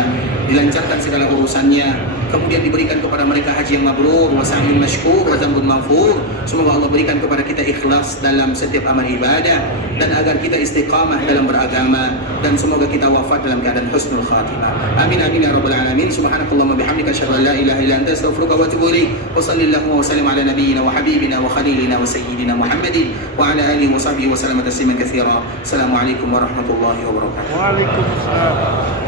dilancarkan segala urusannya, kemudian diberikan kepada mereka haji yang mabrur, wa sa'yun mashkur, wa dzambun maghfur. Semoga Allah berikan kepada kita ikhlas dalam setiap amal ibadah, dan agar kita istiqamah dalam beragama, dan semoga kita wafat dalam keadaan husnul khatimah. Amin amin ya rabbal alamin. Subhanakallahumma bihamdika asyhadu an la ilaha illa anta astaghfiruka wa atubu ilaik. Wa sallallahu wa sallim ala nabiyyina wa habibina wa khalilina wa sayyidina Muhammadin wa ala alihi wa sahbihi wa sallama tasliman katsira. Assalamualaikum warahmatullahi wabarakatuh. Waalaikumsalam.